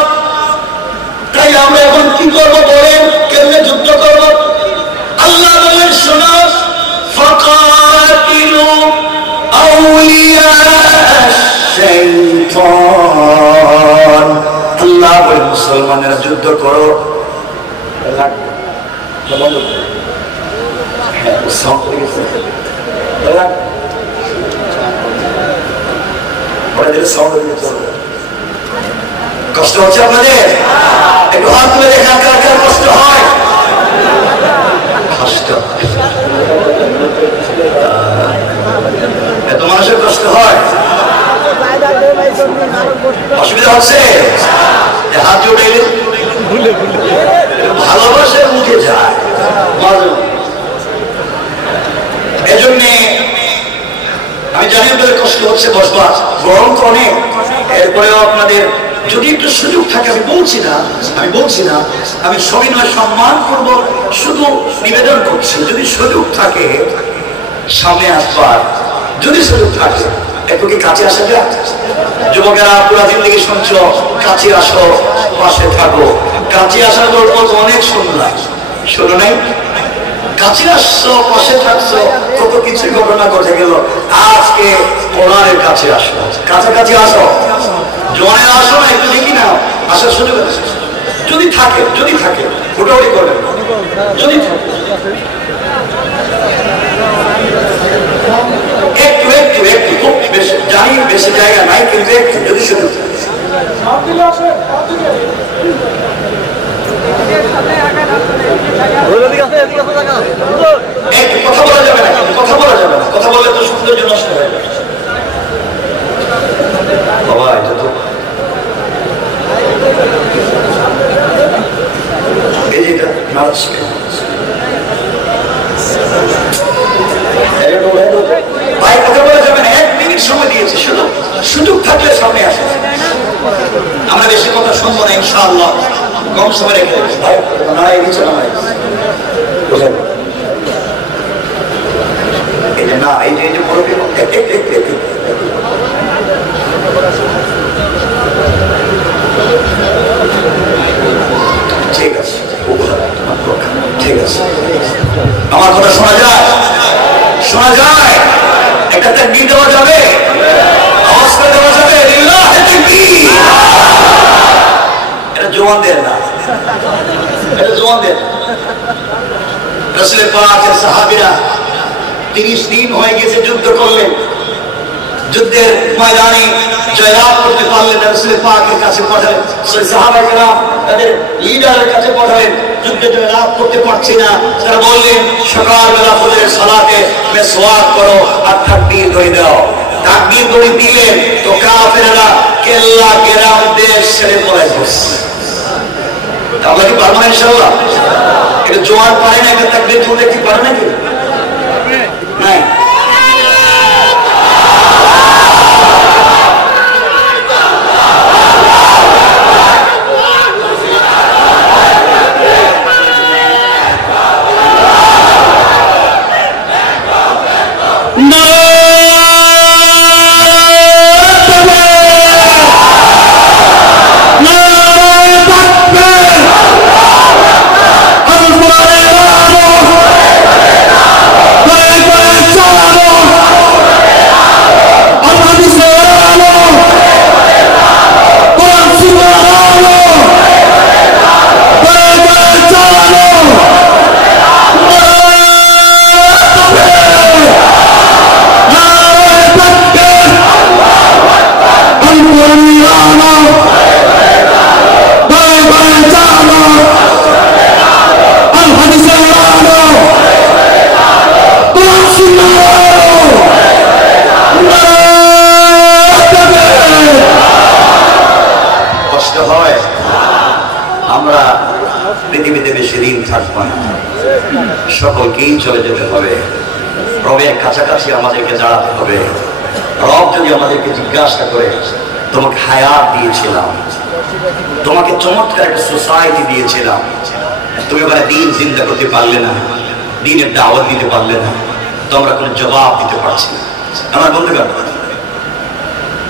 তাই আমরা এখন কি করবো বলেন, কেমনে যুদ্ধ করবো? আল্লাহ বলেন শোনো, ফাকাতিলু আউলিয়া শাইতান। আল্লাহ বলেন মুসলমানেরা যুদ্ধ করো। কষ্ট হচ্ছে আপনাদের? একটু হাত তুলে দেখা কার কার কষ্ট হয়? কষ্ট এত মানুষের কষ্ট হয়, অসুবিধা হচ্ছে? হাত জোড়াইলে ভালোবাসার মুখে যায়। এজন্যে আমি জানি আপনাদের কষ্ট হচ্ছে, বসবাস গরম তো অনেক, এরপরেও আপনাদের যদি একটু সুযোগ থাকে, আমি বলছি না আমি সবিনয় সম্মান করব, শুধু নিবেদন করছি যদি সুযোগ থাকে সামনে আসবার, যদি সুযোগ থাকে একটু কি কাছে আসা যায়? যুবকেরা পুরা জিন্দেগি শুনছো, কাছে আসো, পাশে থাকো। কাছে আসার গল্প তো অনেক শুনলাম, শোনো নাই? কাছে আসছো, পাশে থাকছো, কত কিছু ঘটনা ঘটে গেল। আজকে কোরআনের কাছে আসো, কাছাকাছি আসো, জোয়ানে আসো না, একটু দেখি না আসার সুযোগ আছে যদি থাকে ফোটাফুটি করবেন, যদি থাকে একটু খুব বেশি জানি, বেশি জায়গা নাই, কিন্তু একটু যদি সুযোগ থাকে। কথা বলা যাবে না, কথা বললে তো সৌন্দর্য নষ্ট হয়ে যাবে। বাবা এটা তো এই যেটা নাচছে, ভাই কথা বলা যাবে না, 1 মিনিট সময় দিয়েছে, শুধু সুযোগ থাকলে সামনে আসে। আমরা বেশি কথা শুনবো না ইনশাআল্লাহ, কম সময় রেখে ভাই না এই নিচে নামাই এই যে না এই যে বড় ঠিক আছে, ঠিক আছে, আমার কথা শোনা যায়? একটা তাকবীর দেওয়া যাবে, আওয়াজ করে দেওয়া যাবে, লিল্লাহি তাকবীর। এটা জওয়ানদের না, এটা জওয়ানদের। রাসূল পাকের সাহাবীরা 30 দিন হয়ে গেছে যুদ্ধ করলেন, যুদ্ধের ময়দানে জয়লাভ করতে পারলেন, রাসূল পাকের কাছে পাঠালেন, সাহাবায়ে কেরাম তাদের লিডারের কাছে পাঠালেন, যুদ্ধে জয়লাভ করতে পারছি না। তারা বললেন সকালবেলা ফজরের সালাতে মেসওয়াক করো আর তাকবীর করে দাও। তাকবীর করে দিলেন তো কাফেররা কেল্লা গেরাম দেশ ছেড়ে পড়ে গেছে। আমরা কি পারবো না ইনশাআল্লাহ? এটা জোয়ান পারে না, এটা তাকবীর করতে কি পারে নাকি? নাই। পৃথিবীতে বেশি দিন থাকবে না, সকলকেই চলে যেতে হবে। রবের কাছাকাছি আমাদেরকে দাঁড়াতে হবে। রব যদি আমাদেরকে জিজ্ঞাসা করে, তোমাকে হায়াত দিয়েছিলাম, তোমাকে চমৎকার একটা সোসাইটি দিয়েছিলাম, তুমি এবারে দিন চিন্তা করতে পারলে না, দিনের দাওয়াত দিতে পারলে না, তো আমরা কোনো জবাব দিতে পারছি না। আমার বন্ধুগণ,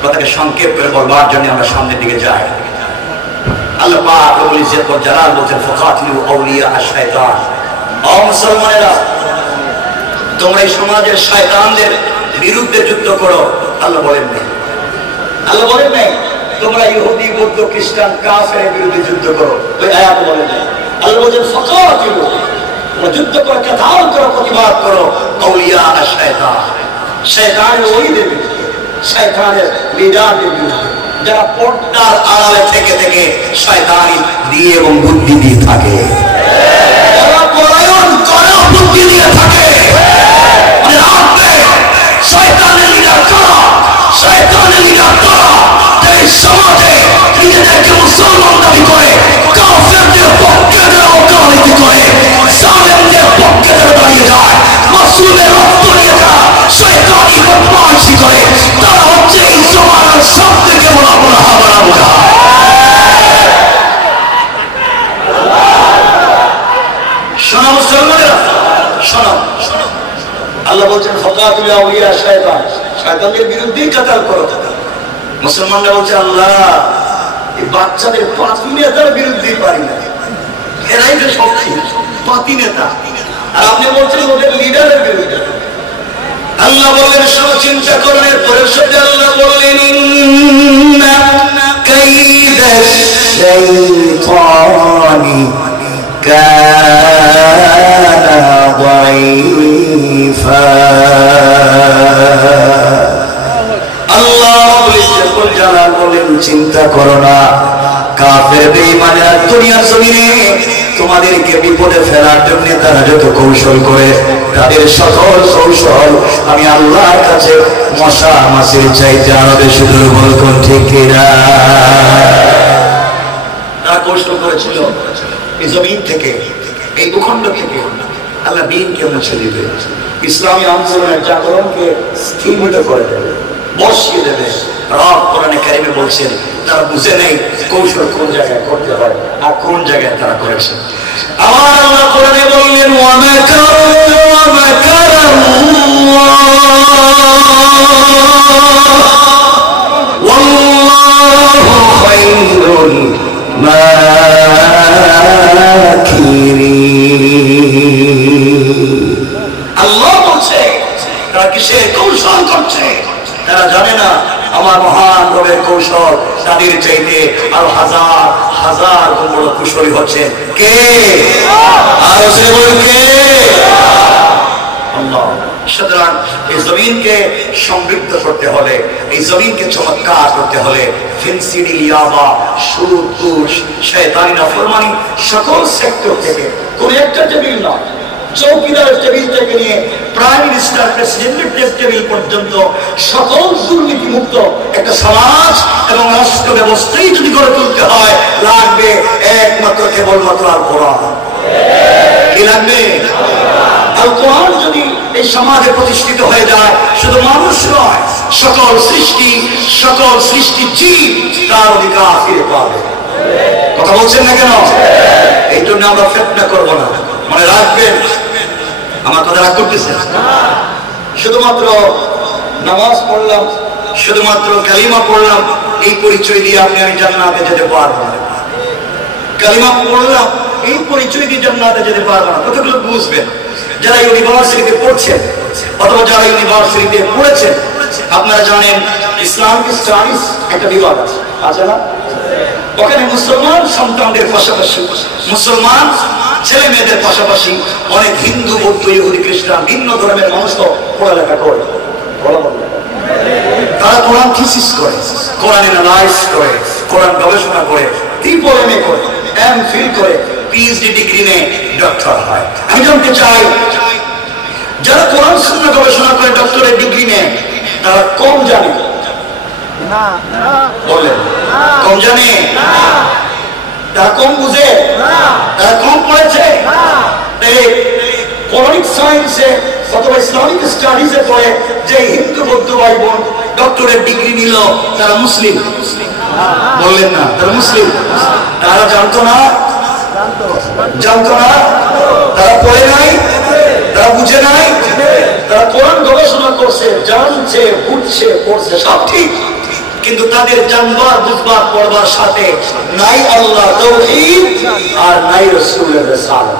কথাকে সংক্ষেপ করে বলবার জন্য আমরা সামনের দিকে যাই। আল্লাহ পাক রব্বুল ইজ্জত ওয়াল জালাল বলেন, ফাকাতিলু আউলিয়া আশ-শাইতান। ও মুসলমানেরা, তোমরা এই সমাজের শয়তানদের বিরুদ্ধে যুদ্ধ করো। আল্লাহ বলেন নাই, আল্লাহ বলেন নাই তোমরা ইহুদি, বৌদ্ধ, খ্রিস্টান, কাফেরের বিরুদ্ধে যুদ্ধ করো, ওই আয়াত বলেন নাই। আল্লাহ বলেন ফাকাতিলু, তোমরা যুদ্ধ করো, কেতাল করো, প্রতিবাদ করো আউলিয়া আশ-শাইতান, শয়তানের ওলিদের বিরুদ্ধে, শয়তানের লিডারদের বিরুদ্ধে, যারা পর্দার আড়ালে থেকে থেকে শয়তানি দিয়ে এবং বুদ্ধি দিয়ে থাকে, যারা পলায়ন করে বুদ্ধি দিয়ে থাকে। শয়তানের লিডার কারা? শয়তানের লিডার কারা? এই সমাজে নিজেদেরকে মুসলমান দাবি করে, কাফেরদের পক্ষে রাজনীতি করে, জালেমদের পক্ষে দাঁড়িয়ে যায়, মাসুমের রক্ত নিয়ে যারা শয়তানি বদমাইশি করে, তারা হচ্ছে এই জমানার সবথেকে বড় হারামখোর। শোনো মুসলমানেরা, শোনো, আল্লাহ বলছেন ফাকাতিলু আউলিয়া আশ-শাইতান, শয়তানদের বিরুদ্ধেই কাতাল করো। মুসলমানরা বলছে আল্লাহ, এই বাচ্চাদের পাতি নেতার বিরুদ্ধেই পারি না, এরাই তো শক্তি, পাতি নেতা। আর আপনি বলছেন ওদের লিডারের বিরুদ্ধে। আল্লাহ বললেন সব চিন্তা করেন, এরপরে সাথে আল্লাহ বললেন ইন্না কাইদাশ শাইতানি কানা দাঈফা। চিন্তা করো না, কাফের বেঈমানেরা দুনিয়ার জমিনে তোমাদেরকে বিপদে ফেলার জন্য তারা যত কৌশল করে, তাদের সকল কৌশল আমি আল্লাহর কাছে মশা মাছির চাইতে আরো বেশি দুর্বল। কোন ঠিক কিনা? তারা কৌশল করেছিল এই জমিন থেকে, এই ভূখণ্ড থেকে আল্লাহ দ্বীনকে মুছে দিবে, ইসলামী আন্দোলনের জাগরণকে স্থিমিত করে দেবে, বসিয়ে দেবে। রব কোরআনে কারিমে বলছেন তারা বুঝে নেই কৌশল কোন জায়গায় করতে হয় আর কোন জায়গায় তারা করেছে। আমার আল্লাহ কোরআনে বললেন ওয়া মাকারু ওয়া মাকারাল্লাহ ওয়াল্লাহু খায়রুল মাকিরিন। আল্লাহ বলছে তারা কিসের কৌশল করছে, তারা জানে না আমার মহান রবের কৌশল তাদের চাইতে আরো হাজার হাজার বড় কুশলী হচ্ছে কে? আরো সে বল কে? আল্লাহ। সুতরাং এই জমিনকে সমৃদ্ধ করতে হলে, এই জমিনকে চমৎকার করতে হলে ফেন্সিডিল, ইয়াবা, সুদ, ঘুষ, শয়তানি, নাফরমানি সকল সেক্টর থেকে কোন একটা টেবিল নয়, চৌকিদারের টেবিল থেকে নিয়ে প্রাইম মিনিস্টার, প্রেসিডেন্টের টেবিল পর্যন্ত সকল দুর্নীতি মুক্ত একটা সমাজ এবং রাষ্ট্র ব্যবস্থাই যদি গড়ে তুলতে হয়, লাগবে একমাত্র কেবলমাত্র আল কোরআন। কি লাগবে? আল কোরআন যদি এই সমাজে প্রতিষ্ঠিত হয়ে যায়, শুধু মানুষ নয়, সকল সৃষ্টি জীব তার অধিকার ফিরে পাবে। কথা বলছেন না কেন? এই জন্য আমরা ফিতনা করব না, মনে রাখবেন। আমার কথা রাগ করতেছে? শুধুমাত্র নামাজ পড়লাম, শুধুমাত্র কালিমা পড়লাম, এই পরিচয় দিয়ে আপনি আমি জান্নাতে যেতে পারবো না। কালিমা পড়লাম, এই পরিচয় দিয়ে জান্নাতে যেতে পারবো না। কতগুলো বুঝবেন? যারা ইউনিভার্সিটিতে পড়ছেন অথবা যারা ইউনিভার্সিটিতে পড়েছেন, আপনারা জানেন ইসলামিক স্টাডিজ একটা বিভাগ আছে না? ওখানে মুসলমান সন্তানদের পাশাপাশি, মুসলমান ছেলে মেয়েদের পাশাপাশি অনেক হিন্দু, বৌদ্ধ, ইহুদি, খ্রিস্টান, ভিন্ন ধর্মের মানুষও পড়ালেখা করে। তারা কোরআন থিসিস করে, কোরআন অ্যানালাইজ করে, কোরআন গবেষণা করে, ডিপ্লোমা করে, এমফিল করে, পিএইচডি ডিগ্রি নিয়ে ডক্টর হয়। আমি জানতে চাই, যারা কোরআন সুন্নাহ গবেষণা করে ডক্টরের ডিগ্রি নেয়, তারা কম জানে? বলেন, কম জানে? তারা কম বুঝে, তারা কম পড়েছে। পলিটিক সায়েন্সে অথবা ইসলামিক স্টাডিজে পড়ে যে হিন্দু বৌদ্ধ ভাই বোন ডক্টরেট ডিগ্রি নিল তারা মুসলিম বললেন না, তারা মুসলিম। তারা জানতো না, জানতো না, তারা পড়ে নাই, তারা বুঝে নাই, তারা কোরআন গবেষণা করছে, জানছে, বুঝছে, পড়ছে, সব ঠিক, কিন্তু তাদের জানবার বুঝবার পড়বার সাথে নাই আল্লাহ তাওহীদ আর নাই রাসূলের রিসালাত।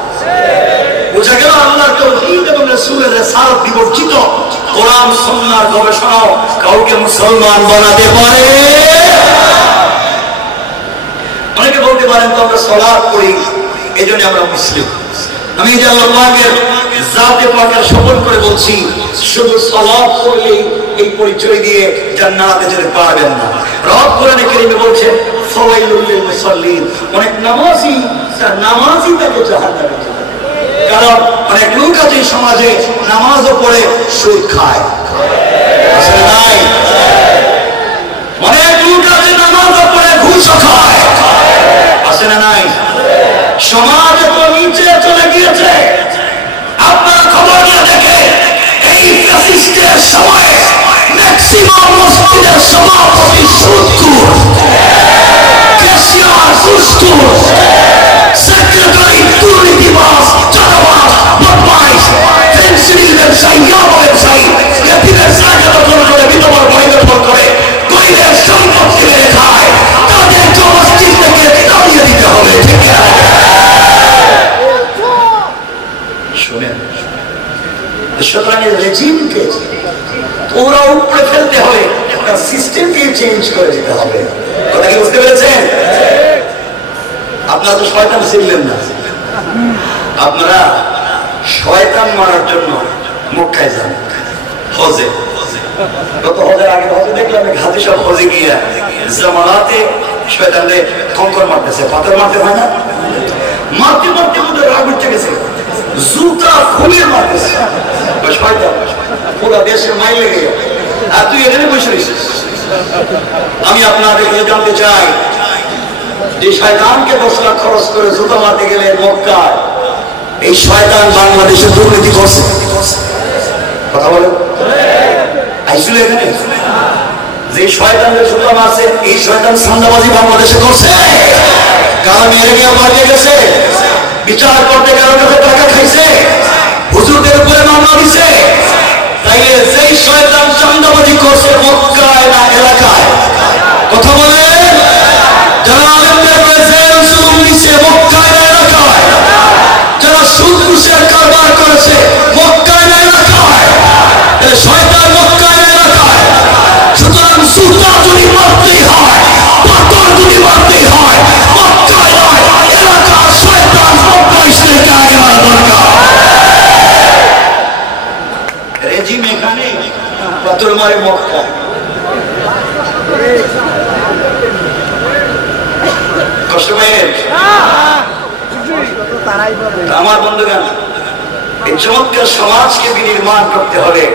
বুঝা গেল আল্লাহর তাওহীদ এবং রাসূলের রিসালাত বিবর্জিত কোরআন সুন্নাহর গবেষণাও কাউকে মুসলমান বানাতে পারে। অনেকে বলতে পারেন তো আমরা সালাত পড়ি এজন্য আমরা মুসলিম। আমি যে আল্লাহ পাকের জাতে পাকের শপথ করে বলছি, শুধু সালাত পড়লেই এই পরিচয় দিয়ে জান্নাতে যেতে পারবেন না। রব কোরআনে কারীমে বলছেন ফাওয়াইলুল লিল মুসাল্লিন, অনেক নামাজি তার নামাজই তাকে জাহান্নামে নিয়ে যাবে। কারণ অনেক লোক আছে সমাজে নামাজও পড়ে সুদ খায়, আছে নাই? অনেক লোক আছে নামাজও পড়ে ঘুষও খায়, আছে না নাই? সমাজ তো নিচে চলে গিয়েছে। আপনার খবর নিয়ে দেখে এই ফ্যাসিস্টের সময়ে ম্যাক্সিমাম মসজিদের সভাপতি সুদখোর, ক্যাশিয়ার ঘুষখোর, সেক্রেটারি দুর্নীতিবাজ, চাঁদাবাজ, বদমাইশ, ফেন্সিডিল ব্যবসায়ী, ইয়াবা ব্যবসায়ী, এতিমের জায়গা দখল করে বিধবার ভাইদের ভোট করে গরিবের সম্পত্তি মেরে খায়, তাদেরকে মসজিদ থেকে তাড়িয়ে দিতে হবে। ঠিক আছে? শুনেন, সুতরাং রেজিমকে ওরা উপরে ফেলতে হবে, সিস্টেমকে চেঞ্জ করে দিতে হবে। কথা কি বুঝতে পেরেছেন? আপনারা তো শয়তান ছিলেন না, আপনারা শয়তান মারার জন্য মক্কায় যান, হজে। গত হজের আগে হজে দেখলাম ঘাটে সব হজে গিয়া জামালাতে শয়তানরে কঙ্কর মারতেছে, পাথর মারতে হয় না, মারতে মারতে ওদের রাগ উঠে গেছে, জুতা খুলে মারতেছে। শয়তান পুরো দেশের মাইল লেগে, আর তুই এখানে বসে রয়েছিস। আমি আপনাদের জানতে চাই, যে শয়তানকে 10 লাখ খরচ করে জুতা মারতে গেলেন মক্কায়, এই শয়তান বাংলাদেশে দুর্নীতি করছে। কথা বলেন, আইসুল এখানে যে শয়তানদের জুতা মারছে, এই শয়তান সান্দাবাজি বাংলাদেশে করছে। কারণ মেরে নিয়ে মারিয়ে গেছে, বিচার করতে কারো কাছে টাকা খাইছে, হুজুরদের উপরে মামলা দিছে। তাইলে যেই শয়তান চাঁদাবাজি করছে মক্কায় না এলাকায়? কথা বলে, যারা আলেমদের জেল জুলুম দিচ্ছে মক্কায় না এলাকায়? যারা সুদ ঘুষের কারবার করেছে মক্কায় না এলাকায়? শয়তান মক্কায় না এলাকায়? সুতরাং জুতা যদি মারতেই হয়, পাথর যদি মারতেই হয়, মক্কায় নয় এলাকার শয়তান বদমাইশদেরকে আগে মারা দরকার। রেজিম এখানে, পাথর মারে মক্কায়। কষ্ট পাইলেন? আমার বন্ধুগণ, এই চমৎকার সমাজকে বিনির্মাণ করতে হলে,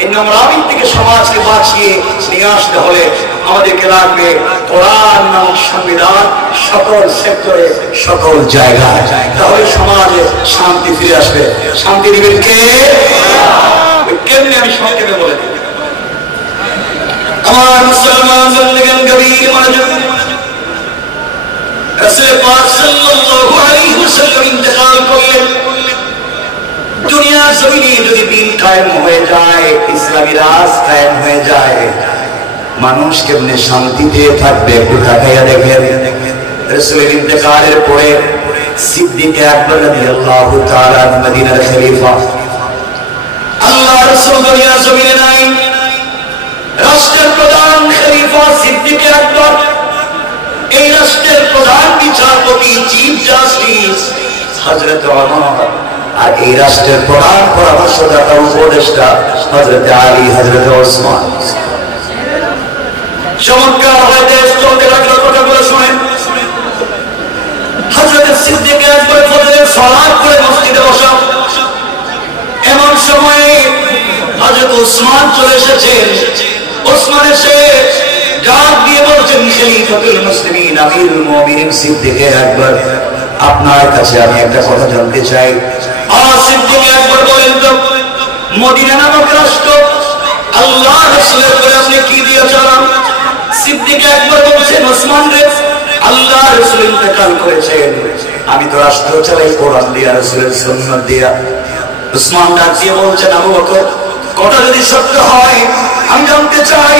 এই নোংরামি থেকে সমাজকে বাঁচিয়ে নিয়ে আসতে হলে আমাদেরকে লাগবে কোরআন নামক সংবিধান সকল সেক্টরে, সকল জায়গায়। তাহলে সমাজে শান্তি ফিরে আসবে। শান্তি দিবেন কে? কেমনি আমি সংক্ষেপে বলে দিই। আমার মুসলমান বন্ধুগণ, গভীর মনোযোগ। রাসূল পাক সাল্লাল্লাহু আলাইহি ওয়াসাল্লাম ইন্তেকাল করলেন। দুনিয়ার জমিনে যদি দিন কায়েম হয়ে যায়, ইসলামী রাজ কায়েম হয়ে যায়, মানুষ কেমনে শান্তিতে থাকবে একটু তাকাইয়া দেখেন। রাসূলের ইন্তেকালের পরে সিদ্দিক আকবর রাদিয়াল্লাহু তাআলা মদিনার খলিফা, আল্লাহ রাসূল দুনিয়ার জমিনে নাই, রাষ্ট্রের প্রধান খলিফা সিদ্দিক আকবর, এই রাষ্ট্রের প্রধান বিচারপতি চিফ জাস্টিস হযরত ওমর, আর এই রাষ্ট্রের প্রধান পরামর্শদাতা উপদেষ্টা হযরত আলী, হযরত ওসমান। চমৎকার হয়ে দেশ চলতে লাগলো। কথাগুলো শুনেন। হযরত সিদ্দিক আকবর ফজরের সালাত করে মসজিদে বসা, এমন সময়ে হযরত ওসমান চলে এসেছেন। ওসমান এসে ডাক দিয়ে বলছেন, খলিফাতুল মুসলিমিন আমিরুল মুমিনিন সিদ্দিক আকবর, আপনার কাছে আমি একটা কথা জানতে চাই। সিদ্দিক আকবর বলেন তো, মদিনা নামক রাষ্ট্র আল্লাহ রাসূলের পরে আপনি কি দিয়ে চালান? সিদ্দিক আকবর বলছেন, ওসমান রে, আল্লাহ রাসূল ইন্তেকাল করেছেন, আমি তো রাষ্ট্র চালাই কোরআন দিয়া, রাসূলের সুন্নাত দিয়া। ওসমান ডাক দিয়ে বলছেন, আবু বকর, কথা যদি সত্য হয় আমি জানতে চাই,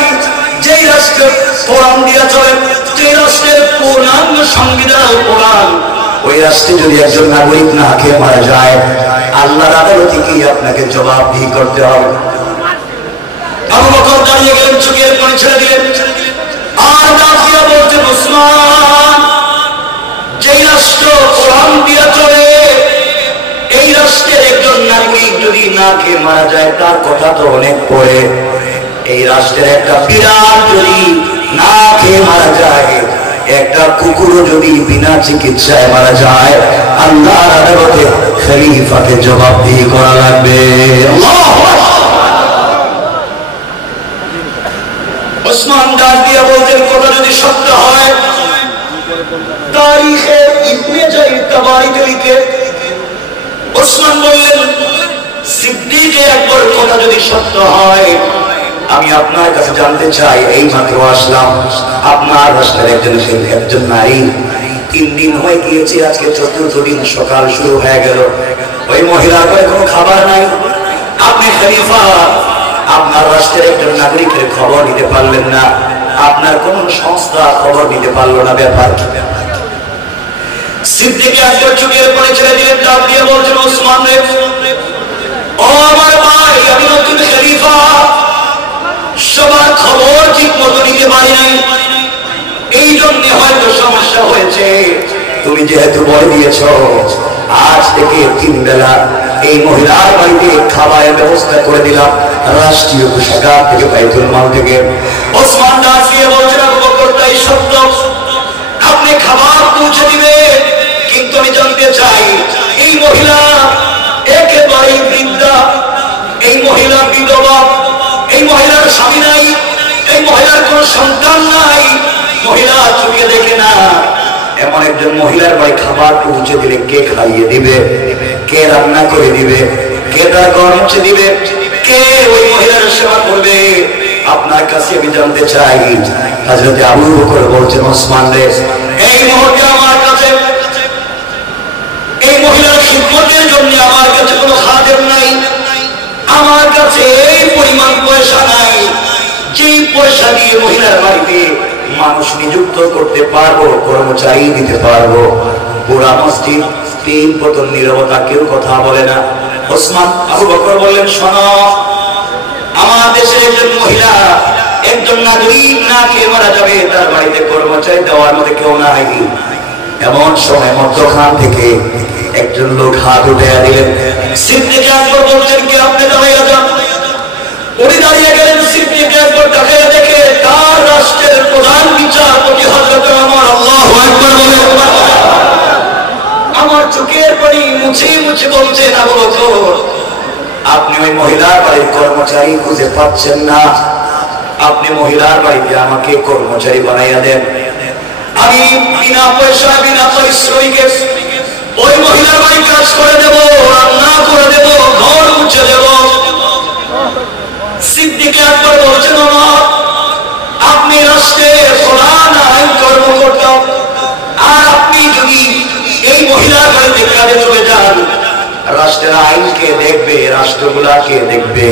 যেই রাষ্ট্র কোরআন দিয়া চলে, যে রাষ্ট্রের পূর্ণাঙ্গ সংবিধান কোরআন, ওই রাষ্ট্রে যদি একজন নাগরিক না খেয়ে মারা যায়, আল্লাহর আদালতে কি আপনাকে জবাবদিহি করতে হবে? আবু বকর দাঁড়িয়ে গেলেন, চোখের পানি ছেড়ে দিলেন, আর ডাক দিয়া বলছেন, ওসমান, যেই রাষ্ট্র কোরআন দিয়া চলে, এই রাষ্ট্রের একজন নাগরিক যদি না খেয়ে মারা যায়, তার কথা তো অনেক পরে। এই রাষ্ট্রের একটা বিড়াল যদি না খেয়ে মারা যায়, একটা কুকুরও যদি বিনা চিকিৎসায় মারা যায়, আল্লাহর আদালতে খলিফাকে জবাবদিহি করা লাগবে। ওসমান ডাক দিয়ে বলতেন, কথা যদি সত্য হয়, তারিখে ইবনে জারির তাবারিতে লিখে ওসমান বললেন, সিদ্দিক আকবর, কথা যদি সত্য হয়, আমি আপনার কাছে জানতে চাই, এই মাত্র আসলাম, আপনার রাষ্ট্রের একজন নারী 3 দিন হয়ে গিয়েছে, আজকে 4th দিন সকাল শুরু হয়ে গেল, ওই মহিলার ঘরে কোনো খাবার নাই, আপনি খলিফা, আপনার রাষ্ট্রের একজন নাগরিকের খবর নিতে পারলেন না, আপনার কোন সংস্থা খবর নিতে পারলো না, ব্যাপার কি? সিদ্দিক আকবর চোখের পানি ছেড়ে দিলেন, ডাক দিয়ে বলছেন, ওসমান রে, ও আমার ভাই, আমি নতুন খলিফা, সবার খবর ঠিক মতো নিতে পারি নাই, এই জন্য হয়তো সমস্যা হয়েছে। তুমি যেহেতু বলে দিয়েছ, আজ থেকে 3 বেলা এই মহিলার বাড়িতে খাবারের ব্যবস্থা করে দিলাম, রাষ্ট্রীয় কোষাগার থেকে, বাইতুল মাল থেকে। ওসমান ডাক দিয়ে বলছেন, আবু বকর, তাই সত্য, আপনি খাবার পৌঁছে দিবে, কিন্তু আমি জানতে চাই, এই মহিলা একেবারে বৃদ্ধা, এই মহিলা বিধবা, এই মহিলার স্বামী নাই, এই মহিলার কোন সন্তান নাই, মহিলা চোখে দেখে না, এমন একজন মহিলার বাড়ি খাবার পৌঁছে দিলে কে খাইয়ে দিবে, কে রান্না করে দিবে, কে তার ঘর মুছে দিবে, কে ওই মহিলার সেবা করবে? আপনার কাছে আমি জানতে চাই। হযরত আবু বকর বলছেন, ওসমান রে, এই মুহূর্তে আমার কাছে এই মহিলার খিদমতের জন্য আমার কাছে কোনো খাদেম নাই, আমার কাছে এই পরিমাণ পয়সা নাই, যেই পয়সা দিয়ে মহিলার বাড়িতে মানুষ নিযুক্ত করতে পারবো, কর্মচারী দিতে পারবো। পুরা মসজিদ 3 পতন নীরবতা, কেউ কথা বলে না। ওসমান, আবু বকর বললেন, শোনো, আমার দেশের একজন মহিলা, একজন নাগরিক না খেয়ে মারা যাবে, তার বাড়িতে কর্মচারী দেওয়ার মধ্যে কেউ নাই। এমন সময় মধ্যখান থেকে একজন লোক হাত উঠে দিলেন। সিদ্দিক আকবর বলছেন, কি আপনি দাঁড়িয়ে যান? উনি দাঁড়িয়ে গেলেন। সিদ্দিক আকবর তাকিয়ে দেখে তার রাষ্ট্রের প্রধান বিচারপতি হযরত ওমর, আল্লাহু আকবার বলে, আমার চোখের পানি মুছে মুছে বলছেন, আবু বকর, আপনি ওই মহিলার বাড়ির কর্মচারী খুঁজে পাচ্ছেন না, আপনি মহিলার বাড়িতে আমাকে কর্মচারী বানাইয়া দেন, আমি বিনা পয়সা বিনা পরিশ্রমে ওই মহিলার বাড়ি কাজ করে দেব, রান্না করে দেব, ঘর মুছে দেব। সিদ্দিক আকবর বলছেন, আপনি রাষ্ট্রের প্রধান আইন কর্মকর্তা, আর আপনি যদি এই মহিলার বাড়িতে কাজে চলে যান, রাষ্ট্রের আইন কে দেখবে, রাষ্ট্রগুলা কে দেখবে?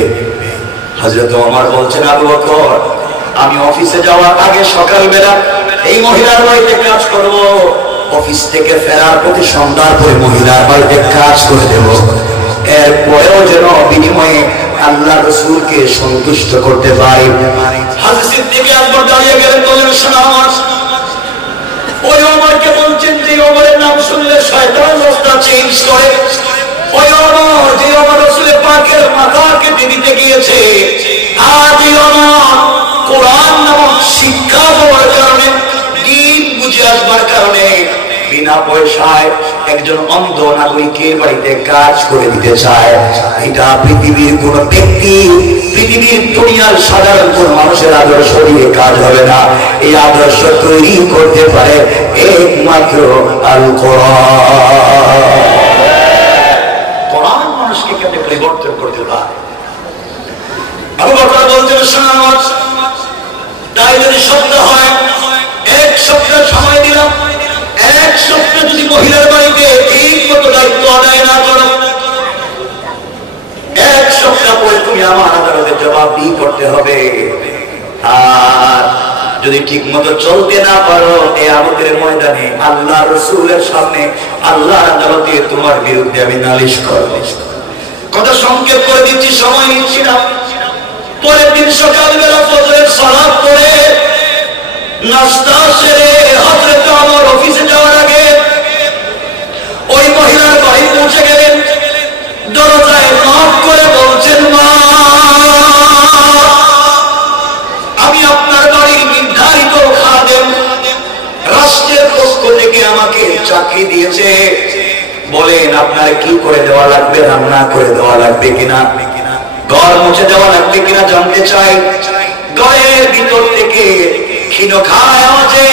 হযরত ওমর বলছেন, আবু বকর, আমি অফিসে যাওয়ার আগে সকালবেলা এই মহিলার বাড়িতে কাজ করব, অফিস থেকে ফেরার প্রতি সন্ধ্যার পরে মহিলার বাড়িতে কাজ করে দেব, এরপরেও যেন বিনিময়ে আল্লাহ রাসূলকে সন্তুষ্ট করতে পারি। হযরত সিদ্দিক আকবর দাঁড়িয়ে গেলেন, বললেন, শোনো, ওই ওমরকে বলছেন যে ওমরের নাম শুনলে শয়তান রাস্তা চেঞ্জ করে, ওই ওমর যে ওমর রাসূলের পাকের মাথা কেটে দিতে গিয়েছে, আর যে ওমর কোরআন নামক শিক্ষা হওয়ার কারণে, দ্বীন বুঝে আসবার কারণে বিনা পয়সায় একজন অন্ধ নাগরিকের বাড়িতে কাজ করে দিতে চায়, এটা পৃথিবীর কোন ব্যক্তি, পৃথিবীর দুনিয়ার সাধারণ কোন মানুষের আদর্শ দিয়ে কাজ হবে না। এই আদর্শ তৈরি করতে পারে একমাত্র আল কোরআন। কোরআন মানুষকে কেমনে পরিবর্তন করতে পারে। আবু বকর বলতেন, শোনো, তাই যদি সত্য হয়, এক সপ্তাহ সময় দিলাম, এক সপ্তাহ যদি মহিলার বাড়িতে ঠিক মতো দায়িত্ব আদায় না করো, এক সপ্তাহ পরে তুমি আমার আদালতে জবাবদিহি করতে হবে। আর যদি ঠিক মতো চলতে না পারো, এই আমাদের ময়দানে আল্লাহ রাসূলের সামনে আল্লাহর আদালতে তোমার বিরুদ্ধে আমি নালিশ করব। কথা সংক্ষেপ করে দিচ্ছি, সময় নিচ্ছি না। পরের দিন সকালবেলা ফজরের সালাত পড়ে নাস্তা সেরে হযরত ওমর অফিসে যাওয়ার আগে ওই মহিলার বাড়ি পৌঁছে গেলেন। দরজায় নক করে বলছেন, মা, আমি আপনার বাড়ির নির্ধারিত খাদেম, রাষ্ট্রের পক্ষ থেকে আমাকে চাকরি দিয়েছে, বলেন আপনার কি করে দেওয়া লাগবে, রান্না করে দেওয়া লাগবে কিনা, ঘর মুছে দেওয়া লাগবে কিনা জানতে চাই। ঘরের ভিতর থেকে ক্ষীণ খায় আওয়াজে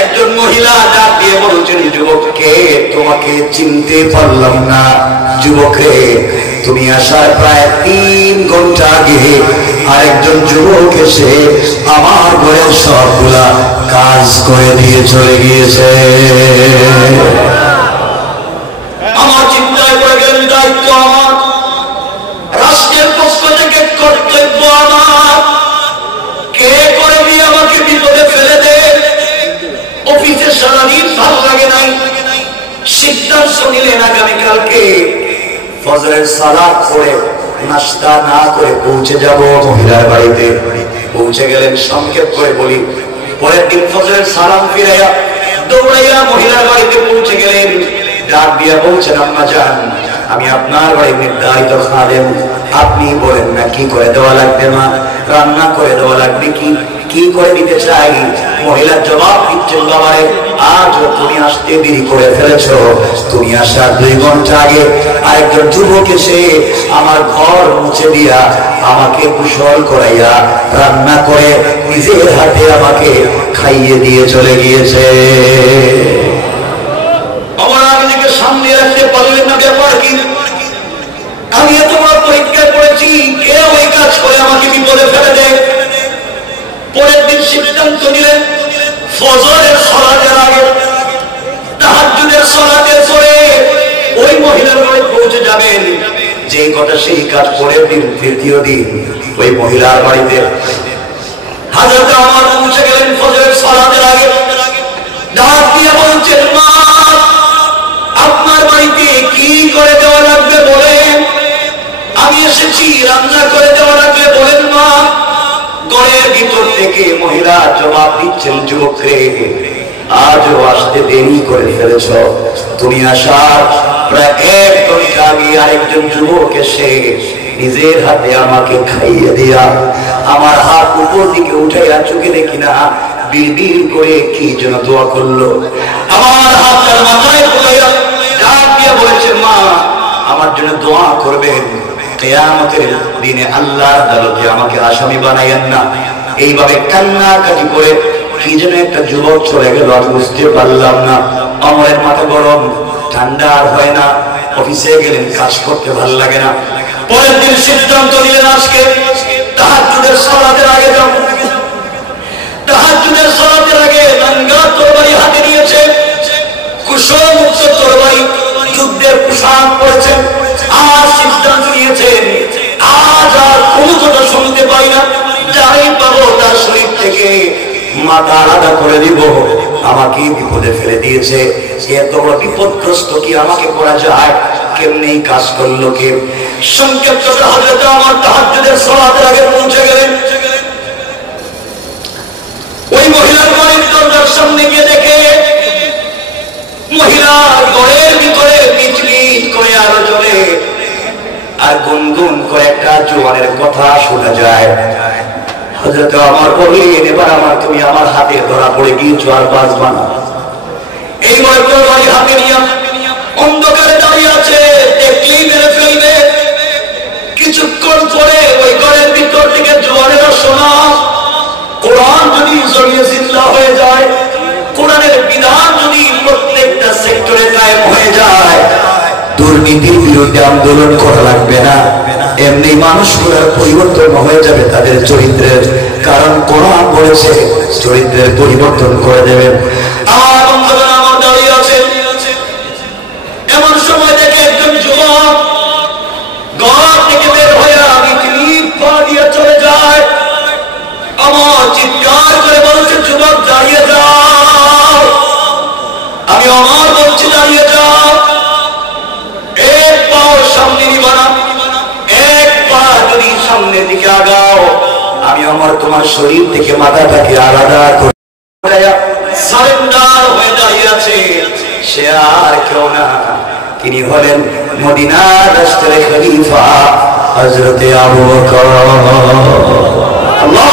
একজন মহিলা ডাক দিয়ে বলছেন, যুবককে তোমাকে চিনতে পারলাম না। যুবকরে, তুমি আসার প্রায় 3 ঘন্টা আগে আরেকজন যুবক এসে আমার ঘরের সবগুলা কাজ করে দিয়ে চলে গিয়েছে। আমার চিন্তায় পড়ে গেলেন, দায়িত্ব আমার, রাষ্ট্রের পক্ষ থেকে কর্তব্য আমার, কে করে দিয়ে আমাকে বিপদে ফেলে দে। অফিসে সারাদিন ভালো লাগে নাই, সিদ্ধান্ত নিলেন আগামীকালকে ফজরের সালাত পড়ে নাস্তা না করে পৌঁছে যাব মহিলার বাড়িতে। পৌঁছে গেলেন, সংক্ষেপ করে বলি, পরের দিন ফজরের সালাম ফিরাইয়া দৌড়াইয়া মহিলার বাড়িতে পৌঁছে গেলেন। ডাক দিয়া বলছেন, আম্মা জান, আমি আপনার বাড়ির নির্ধারিত খাদেম, আপনি বলেন না কি করে দেওয়া লাগবে, মা, রান্না করে দেওয়া লাগবে কি, কি করে দিতে চাই। মহিলার জবাব দিচ্ছেন, বাবারে, আজ তুমি আসতে দেরি করে ফেলেছ, তুমি আসার 2 ঘন্টা আগে আরেকজন যুবক এসে আমার ঘর মুছে দিয়া আমাকে কুশল করাইয়া রান্না করে নিজের হাতে আমাকে খাইয়ে দিয়ে চলে গিয়েছে। আমার নিজেকে সামনে রাখতে পারলেন না, ব্যাপার কি? আমি তোমার পরীক্ষা করেছি, কেউ এই কাজ করে আমাকে বিপদে ফেলে দেয়। পরের দিন সিদ্ধান্ত নিলেন, ফজরের সালাতের আগে, তাহাজ্জুদের সালাতের পরে ওই মহিলার বাড়ি পৌঁছে যাবেন। যে কথা সেই কাজ। পরের দিন, তৃতীয় দিন, ওই মহিলার বাড়িতে হযরত ওমর পৌঁছে গেলেন ফজরের সালাতের আগে। ডাক দিয়ে বলছেন, মা, আপনার বাড়িতে কি করে দেওয়া লাগবে বলেন, আমি এসেছি, রান্না করে দেওয়া লাগবে বলেন, মা। ঘরের ভিতর থেকে মহিলা জবাব দিচ্ছেন, যুবকরে, আজও আসতে দেরি করে ফেলেছ, তুমি আসার প্রায় 1 ঘন্টা আগে আরেকজন যুবক এসে নিজের হাতে আমাকে খাইয়ে দিয়া আমার হাত উপর দিকে উঠাইয়া চোখে দেখি না বিড়বিড় করে কি যেন দোয়া করলো। আমার হাতটার মাথায় উঠাইয়া ডাক দিয়ে বলেছেন, মা, আমার জন্য দোয়া করবেন, কিয়ামতের দিনে আল্লাহর আদালতে আমাকে আসামি বানাইয়েন না। এইভাবে কান্নাকাটি করে কি যেন একটা যুবক চলে গেল, আমি বুঝতে পারলাম না। ওমরের মাথা গরম, ঠান্ডা আর হয় না। অফিসে গেলেন, কাজ করতে ভালো লাগে না। পরের দিন সিদ্ধান্ত নিলেন, আজকে তাহাজ্জুদের সালাতের আগে যাব। তাহাজ্জুদের সালাতের আগে নাঙ্গা তরবারি হাতে নিয়েছে, কুশল মুক্ত তরবারি, যুদ্ধের পোশাক পরেছেন। আর সিদ্ধান্ত নিয়েছেন, আজ আর কোনো কথা শুনতে পাই না, যাই পাবো তার শরীর থেকে মাথা আলাদা করে দিব। আমাকে বিপদে ফেলে দিয়েছে, এত বড় বিপদগ্রস্ত কি আমাকে করা যায়, কেমনি কাজ করলো কে? সংক্ষেপ করে হযরত ওমর তাহাজ্জুদের সালাতের আগে পৌঁছে গেলেন। ওই মহিলার বাড়ির দরজার সামনে গিয়ে দেখে মহিলা ঘরের ভিতরে মিটমিট করে আলো জ্বলে, আর গুনগুন করে একটা জোয়ানের কথা শোনা যায়। হযরত ওমর বললেন, এবার তুমি আমার হাতে ধরা পড়ে গিয়েছো, আর বাঁচবা না। এই বলে তরবারি হাতে নিয়ে অন্ধকারে দাঁড়িয়ে আছে, দেখলেই মেরে ফেলবে। কিছুক্ষণ পরে ওই ঘরের ভিতর থেকে জোয়ারেরা শোনা, কোরআন যদি জমিয়ে জিন্দা হয়ে যায়, কোরআনের বিধান যদি প্রত্যেকটা সেক্টরে কায়েম হয়ে যায়, দুর্নীতির বিরুদ্ধে আন্দোলন করা লাগবে না, এমনি মানুষগুলোর পরিবর্তন হয়ে যাবে তাদের চরিত্রের। কারণ কোরআন বলেছে চরিত্রের পরিবর্তন করে দেবে। আমার বন্ধুরা আমার দাঁড়িয়ে আছে, এমন সময় দেখে একজন যুবক ঘর থেকে বের হয়ে আমি তিনি পা দিয়ে চলে যায়। আমার চিৎকার করে বলছে, যুবক দাঁড়িয়ে যাও। আমি আমার বলছি দাঁড়িয়ে যাও। এক পাও সামনে নিবা না, এক পা যদি সামনের দিকে আগাও, আমি আমার তোমার শরীর থেকে মাথাটাকে আলাদা করে সারেন্ডার হয়ে দাঁড়িয়ে আছে। সে আর কেউ না, তিনি হলেন মদিনার রাষ্ট্রের খলিফা হযরতে আবু বকর। আল্লাহ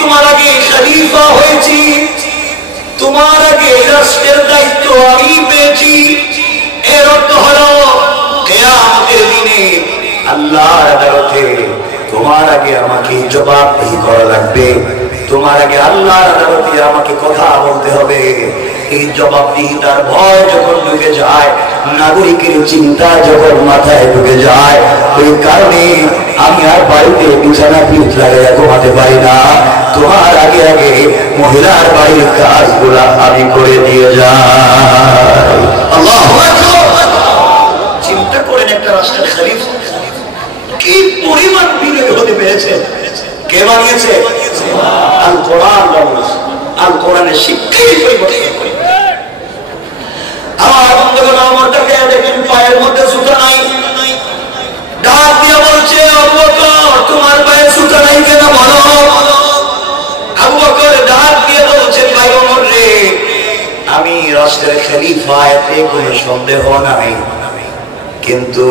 তোমার আগে খলিফা হয়েছি, তোমার আগে রাষ্ট্রের দায়িত্ব আমি পেয়েছি। এর অর্থ হলো কিয়ামতের দিনে আল্লাহর আদালতে তোমার আগে আমাকে জবাবদিহি করা লাগবে, তোমার আগে আল্লাহর আদালতে আমাকে কথা বলতে হবে। এই জবাবদিহিতার ভয় যখন ঢুকে যায়, নাগরিকের চিন্তা যখন মাথায় ঢুকে যায়, ওই কারণে আমি আর বাড়িতে বিছানা পিঠ লাগাইয়া ঘুমাতে পারি না। তোমার আগে আগে মহিলার বাড়ির কাজগুলা আমি করে দিয়ে যাই। আল্লাহু আকবার। চিন্তা করেন, একটা রাষ্ট্রের খলিফা কি পরিমাণ বিনয়ী হতে পেরেছে। কে বানিয়েছে? আল কোরআন বানিয়েছে। আল কোরআনের শিক্ষাই পরিবর্তন করে। আমার বন্ধুগণ আমার দেখে দেখেন পায়ের মধ্যে জুতা নাই, ডাক দিয়ে বলছে, আবু বকর তোমার পায়ে জুতা নাই কেন বলো? আবু বকর ডাক দিয়ে বলছেন, ভাই ওমর রে, আমি রাষ্ট্রের খলিফা, এতে কোনো সন্দেহ নাই, কিন্তু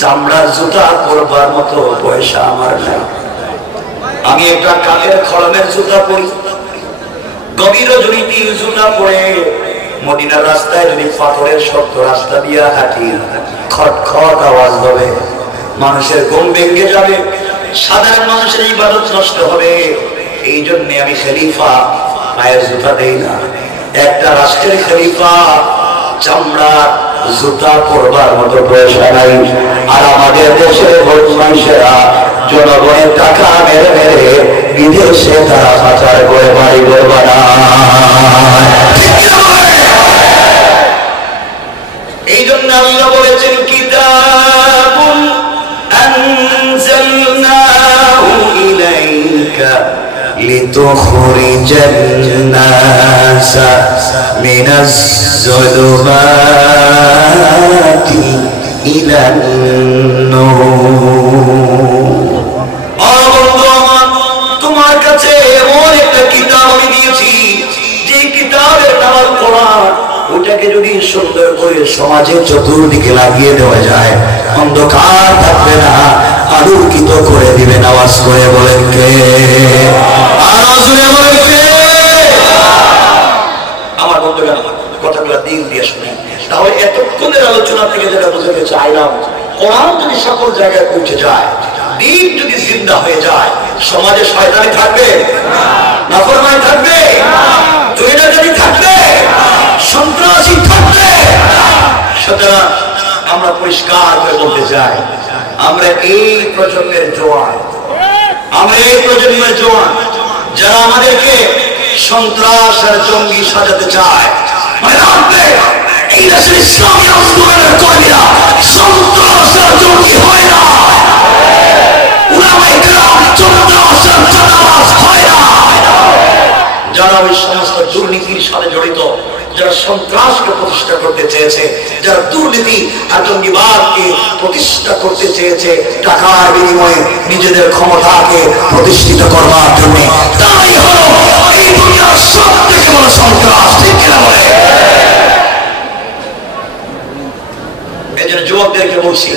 চামড়ার জুতা পরবার মতো পয়সা আমার নাই। আমি একটা কাঠের খড়মের জুতা পরি, গভীর রজনীতি জুতা পরে মদিনার রাস্তায় যদি পাথরের শক্ত রাস্তা দিয়ে হাঁটি, খটখট আওয়াজ হবে, মানুষের ঘুম ভেঙে যাবে, সাধারণ মানুষের ইবাদত নষ্ট হবে। এই জন্য আমি খলিফা পায়ের জুতা দেই না। একটা রাষ্ট্রের খলিফা চামড়ার জুতা পরবার মতো পয়সা নাই। আর আমাদের দেশের মানুষেরা জনগণের টাকা মেরে মেরে বিদেশে তারা পাচার করে বাড়ি ঘর বানায়। এই জন্য আল্লাহ বলেছেন, কিতাবুন আনজালনাহু ইলাইকা লিতুখরিজান নাসা মিনাজ যুলুমাতি ইলান নূর। তোমার কাছে এমন একটা কিতাব আমি দিয়েছি, যে কিতাবের নাম আল কোরআন। ওটাকে যদি সুন্দর করে সমাজের চতুর্দিকে লাগিয়ে দেওয়া যায়, অন্ধকার থাকবে না, আলোকিত করে দিবেন। আওয়াজ করে বলেন কে? আমার বন্ধুরা কথাগুলো দিন দিয়ে শুনে, তাহলে এতক্ষণের আলোচনা থেকে যেটা বোঝাতে চাইলাম, কোরআন যদি সকল জায়গায় পৌঁছে যায়, দিন যদি জিন্দা হয়ে যায়, সমাজে শয়তানি থাকবে? নাফরমানি থাকবে? চুরিদারি থাকবে? সন্ত্রাসী থাকবে? সুতরাং আমরা পরিষ্কার করে বলতে চাই, আমরা এই প্রজন্মের জওয়ান, আমরা এই প্রজন্মের জওয়ান যারা আমাদেরকে সন্ত্রাস আর জঙ্গি সাজাতে চায়, এই দেশের ইসলামী আন্দোলনের কর্মীরা সন্ত্রাস আর জঙ্গি হয় না, যারা ওই সমস্ত দুর্নীতির সাথে জড়িত, যারা সন্ত্রাসকে প্রতিষ্ঠা করতে চেয়েছে, যারা দুর্নীতি আর জঙ্গিবাদকে প্রতিষ্ঠা করতে চেয়েছে টাকার বিনিময়ে নিজেদের ক্ষমতাকে প্রতিষ্ঠিত করবার জন্য, তাই হলো এই দুনিয়ার সবথেকে বড় সন্ত্রাস। ঠিক কিনা বলে? এই জন্য যুবকদেরকে বলছি,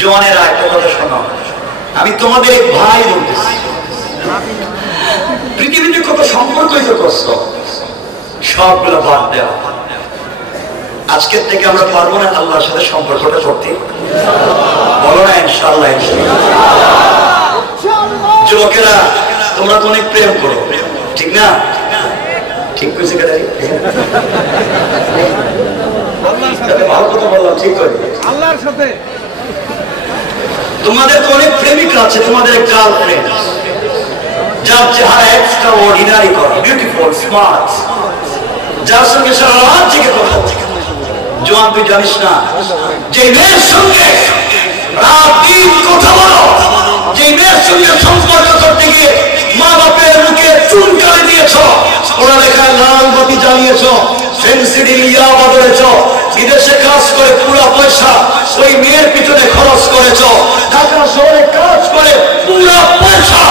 জওয়ানেরা একটা কথা শোনো, আমি তোমাদের এক ভাই বলতেছি, পৃথিবীতে কত সম্পর্ক করছ, সবগুলো বাদ দেওয়া। আজকের থেকে আমরা পারবো না আল্লাহর সাথে সম্পর্কটা করতে? বলো না ইনশাআল্লাহ। যুবকেরা তোমরা তো অনেক প্রেম করো, ঠিক না? ঠিক কইছে কেন? ভালো কথা বললাম, ঠিক করে আল্লাহর সাথে। তোমাদের তো অনেক প্রেমিকা আছে, তোমাদের গার্লফ্রেন্ড, যার চেহারা এক্সট্রা অর্ডিনারি করা, বিউটিফুল, স্মার্ট, যার সঙ্গে সারা রাত জেগে কথা। জোয়ান, তুই জানিস না যে মেয়ের সঙ্গে রাত দিন কথা বলো, যে মেয়ের সঙ্গে সম্পর্ক করতে গিয়ে মা বাপের মুখে চুনকালি দিয়েছ, পড়ালেখায় লাল বাতি জ্বালিয়েছ, ফেন্সিডিল ইয়াবা ধরেছ, বিদেশে কাজ করে পুরো পয়সা ওই মেয়ের পিছনে খরচ করেছ, ঢাকা শহরে কাজ করে পুরো পয়সা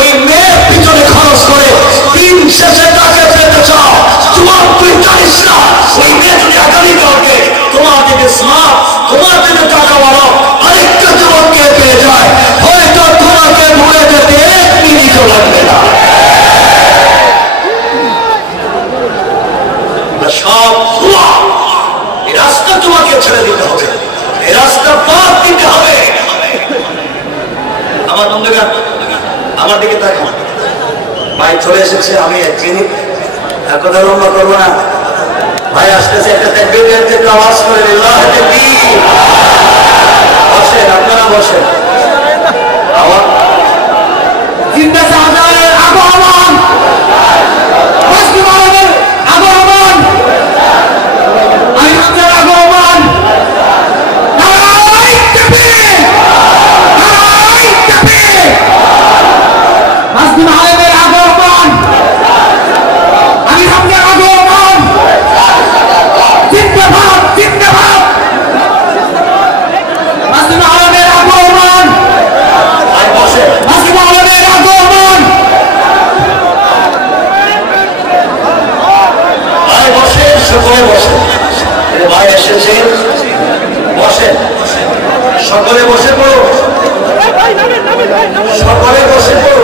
ওই মেয়ের পিছনে খরচ করে দিন শেষে তাকে পেতে চাও। তোমার তুই জানিস না ওই মেয়ে যদি আগামীকালকে তোমার থেকে স্মার্ট, তোমার থেকে টাকা বাড়াও আরেকটা যুবককে পেয়ে যায়, হয়তো তোমাকে ভুলে যেতে 1 মিনিটও লাগবে না। সব ভুয়া। এই রাস্তা তোমাকে ছেড়ে দিতে হবে, এই রাস্তা বাদ দিতে হবে। আমার বন্ধুরা আমার দিকে তাকান, ভাই চলে এসেছে, আমি এক মিনিট কথা লম্বা করবো না, ভাই আসতেছে, একটা তাকবীরের থেকে আওয়াজ করে আল্লাহু তাকবীর। বসেন, আপনারা বসেন। আওয়াজ জিন্দা শাহজাহানের আগমন, মুসলমানদের আগমন, আইয়ুবের আগমন, নারায়ে তাকবীর, নারায়ে তাকবীর, মুসলমানদের আগমন, আইয়ুবের আগমন, জিন্দাবাদ, জিন্দাবাদ, মুসলমানদের আগমন, আই বসে, মুসলমানদের আগমন, আই বসে, সকলে বসে, ভাই এসেছে, বসেন, সকলে বসে পড়ো, সকলে বসে পড়ো।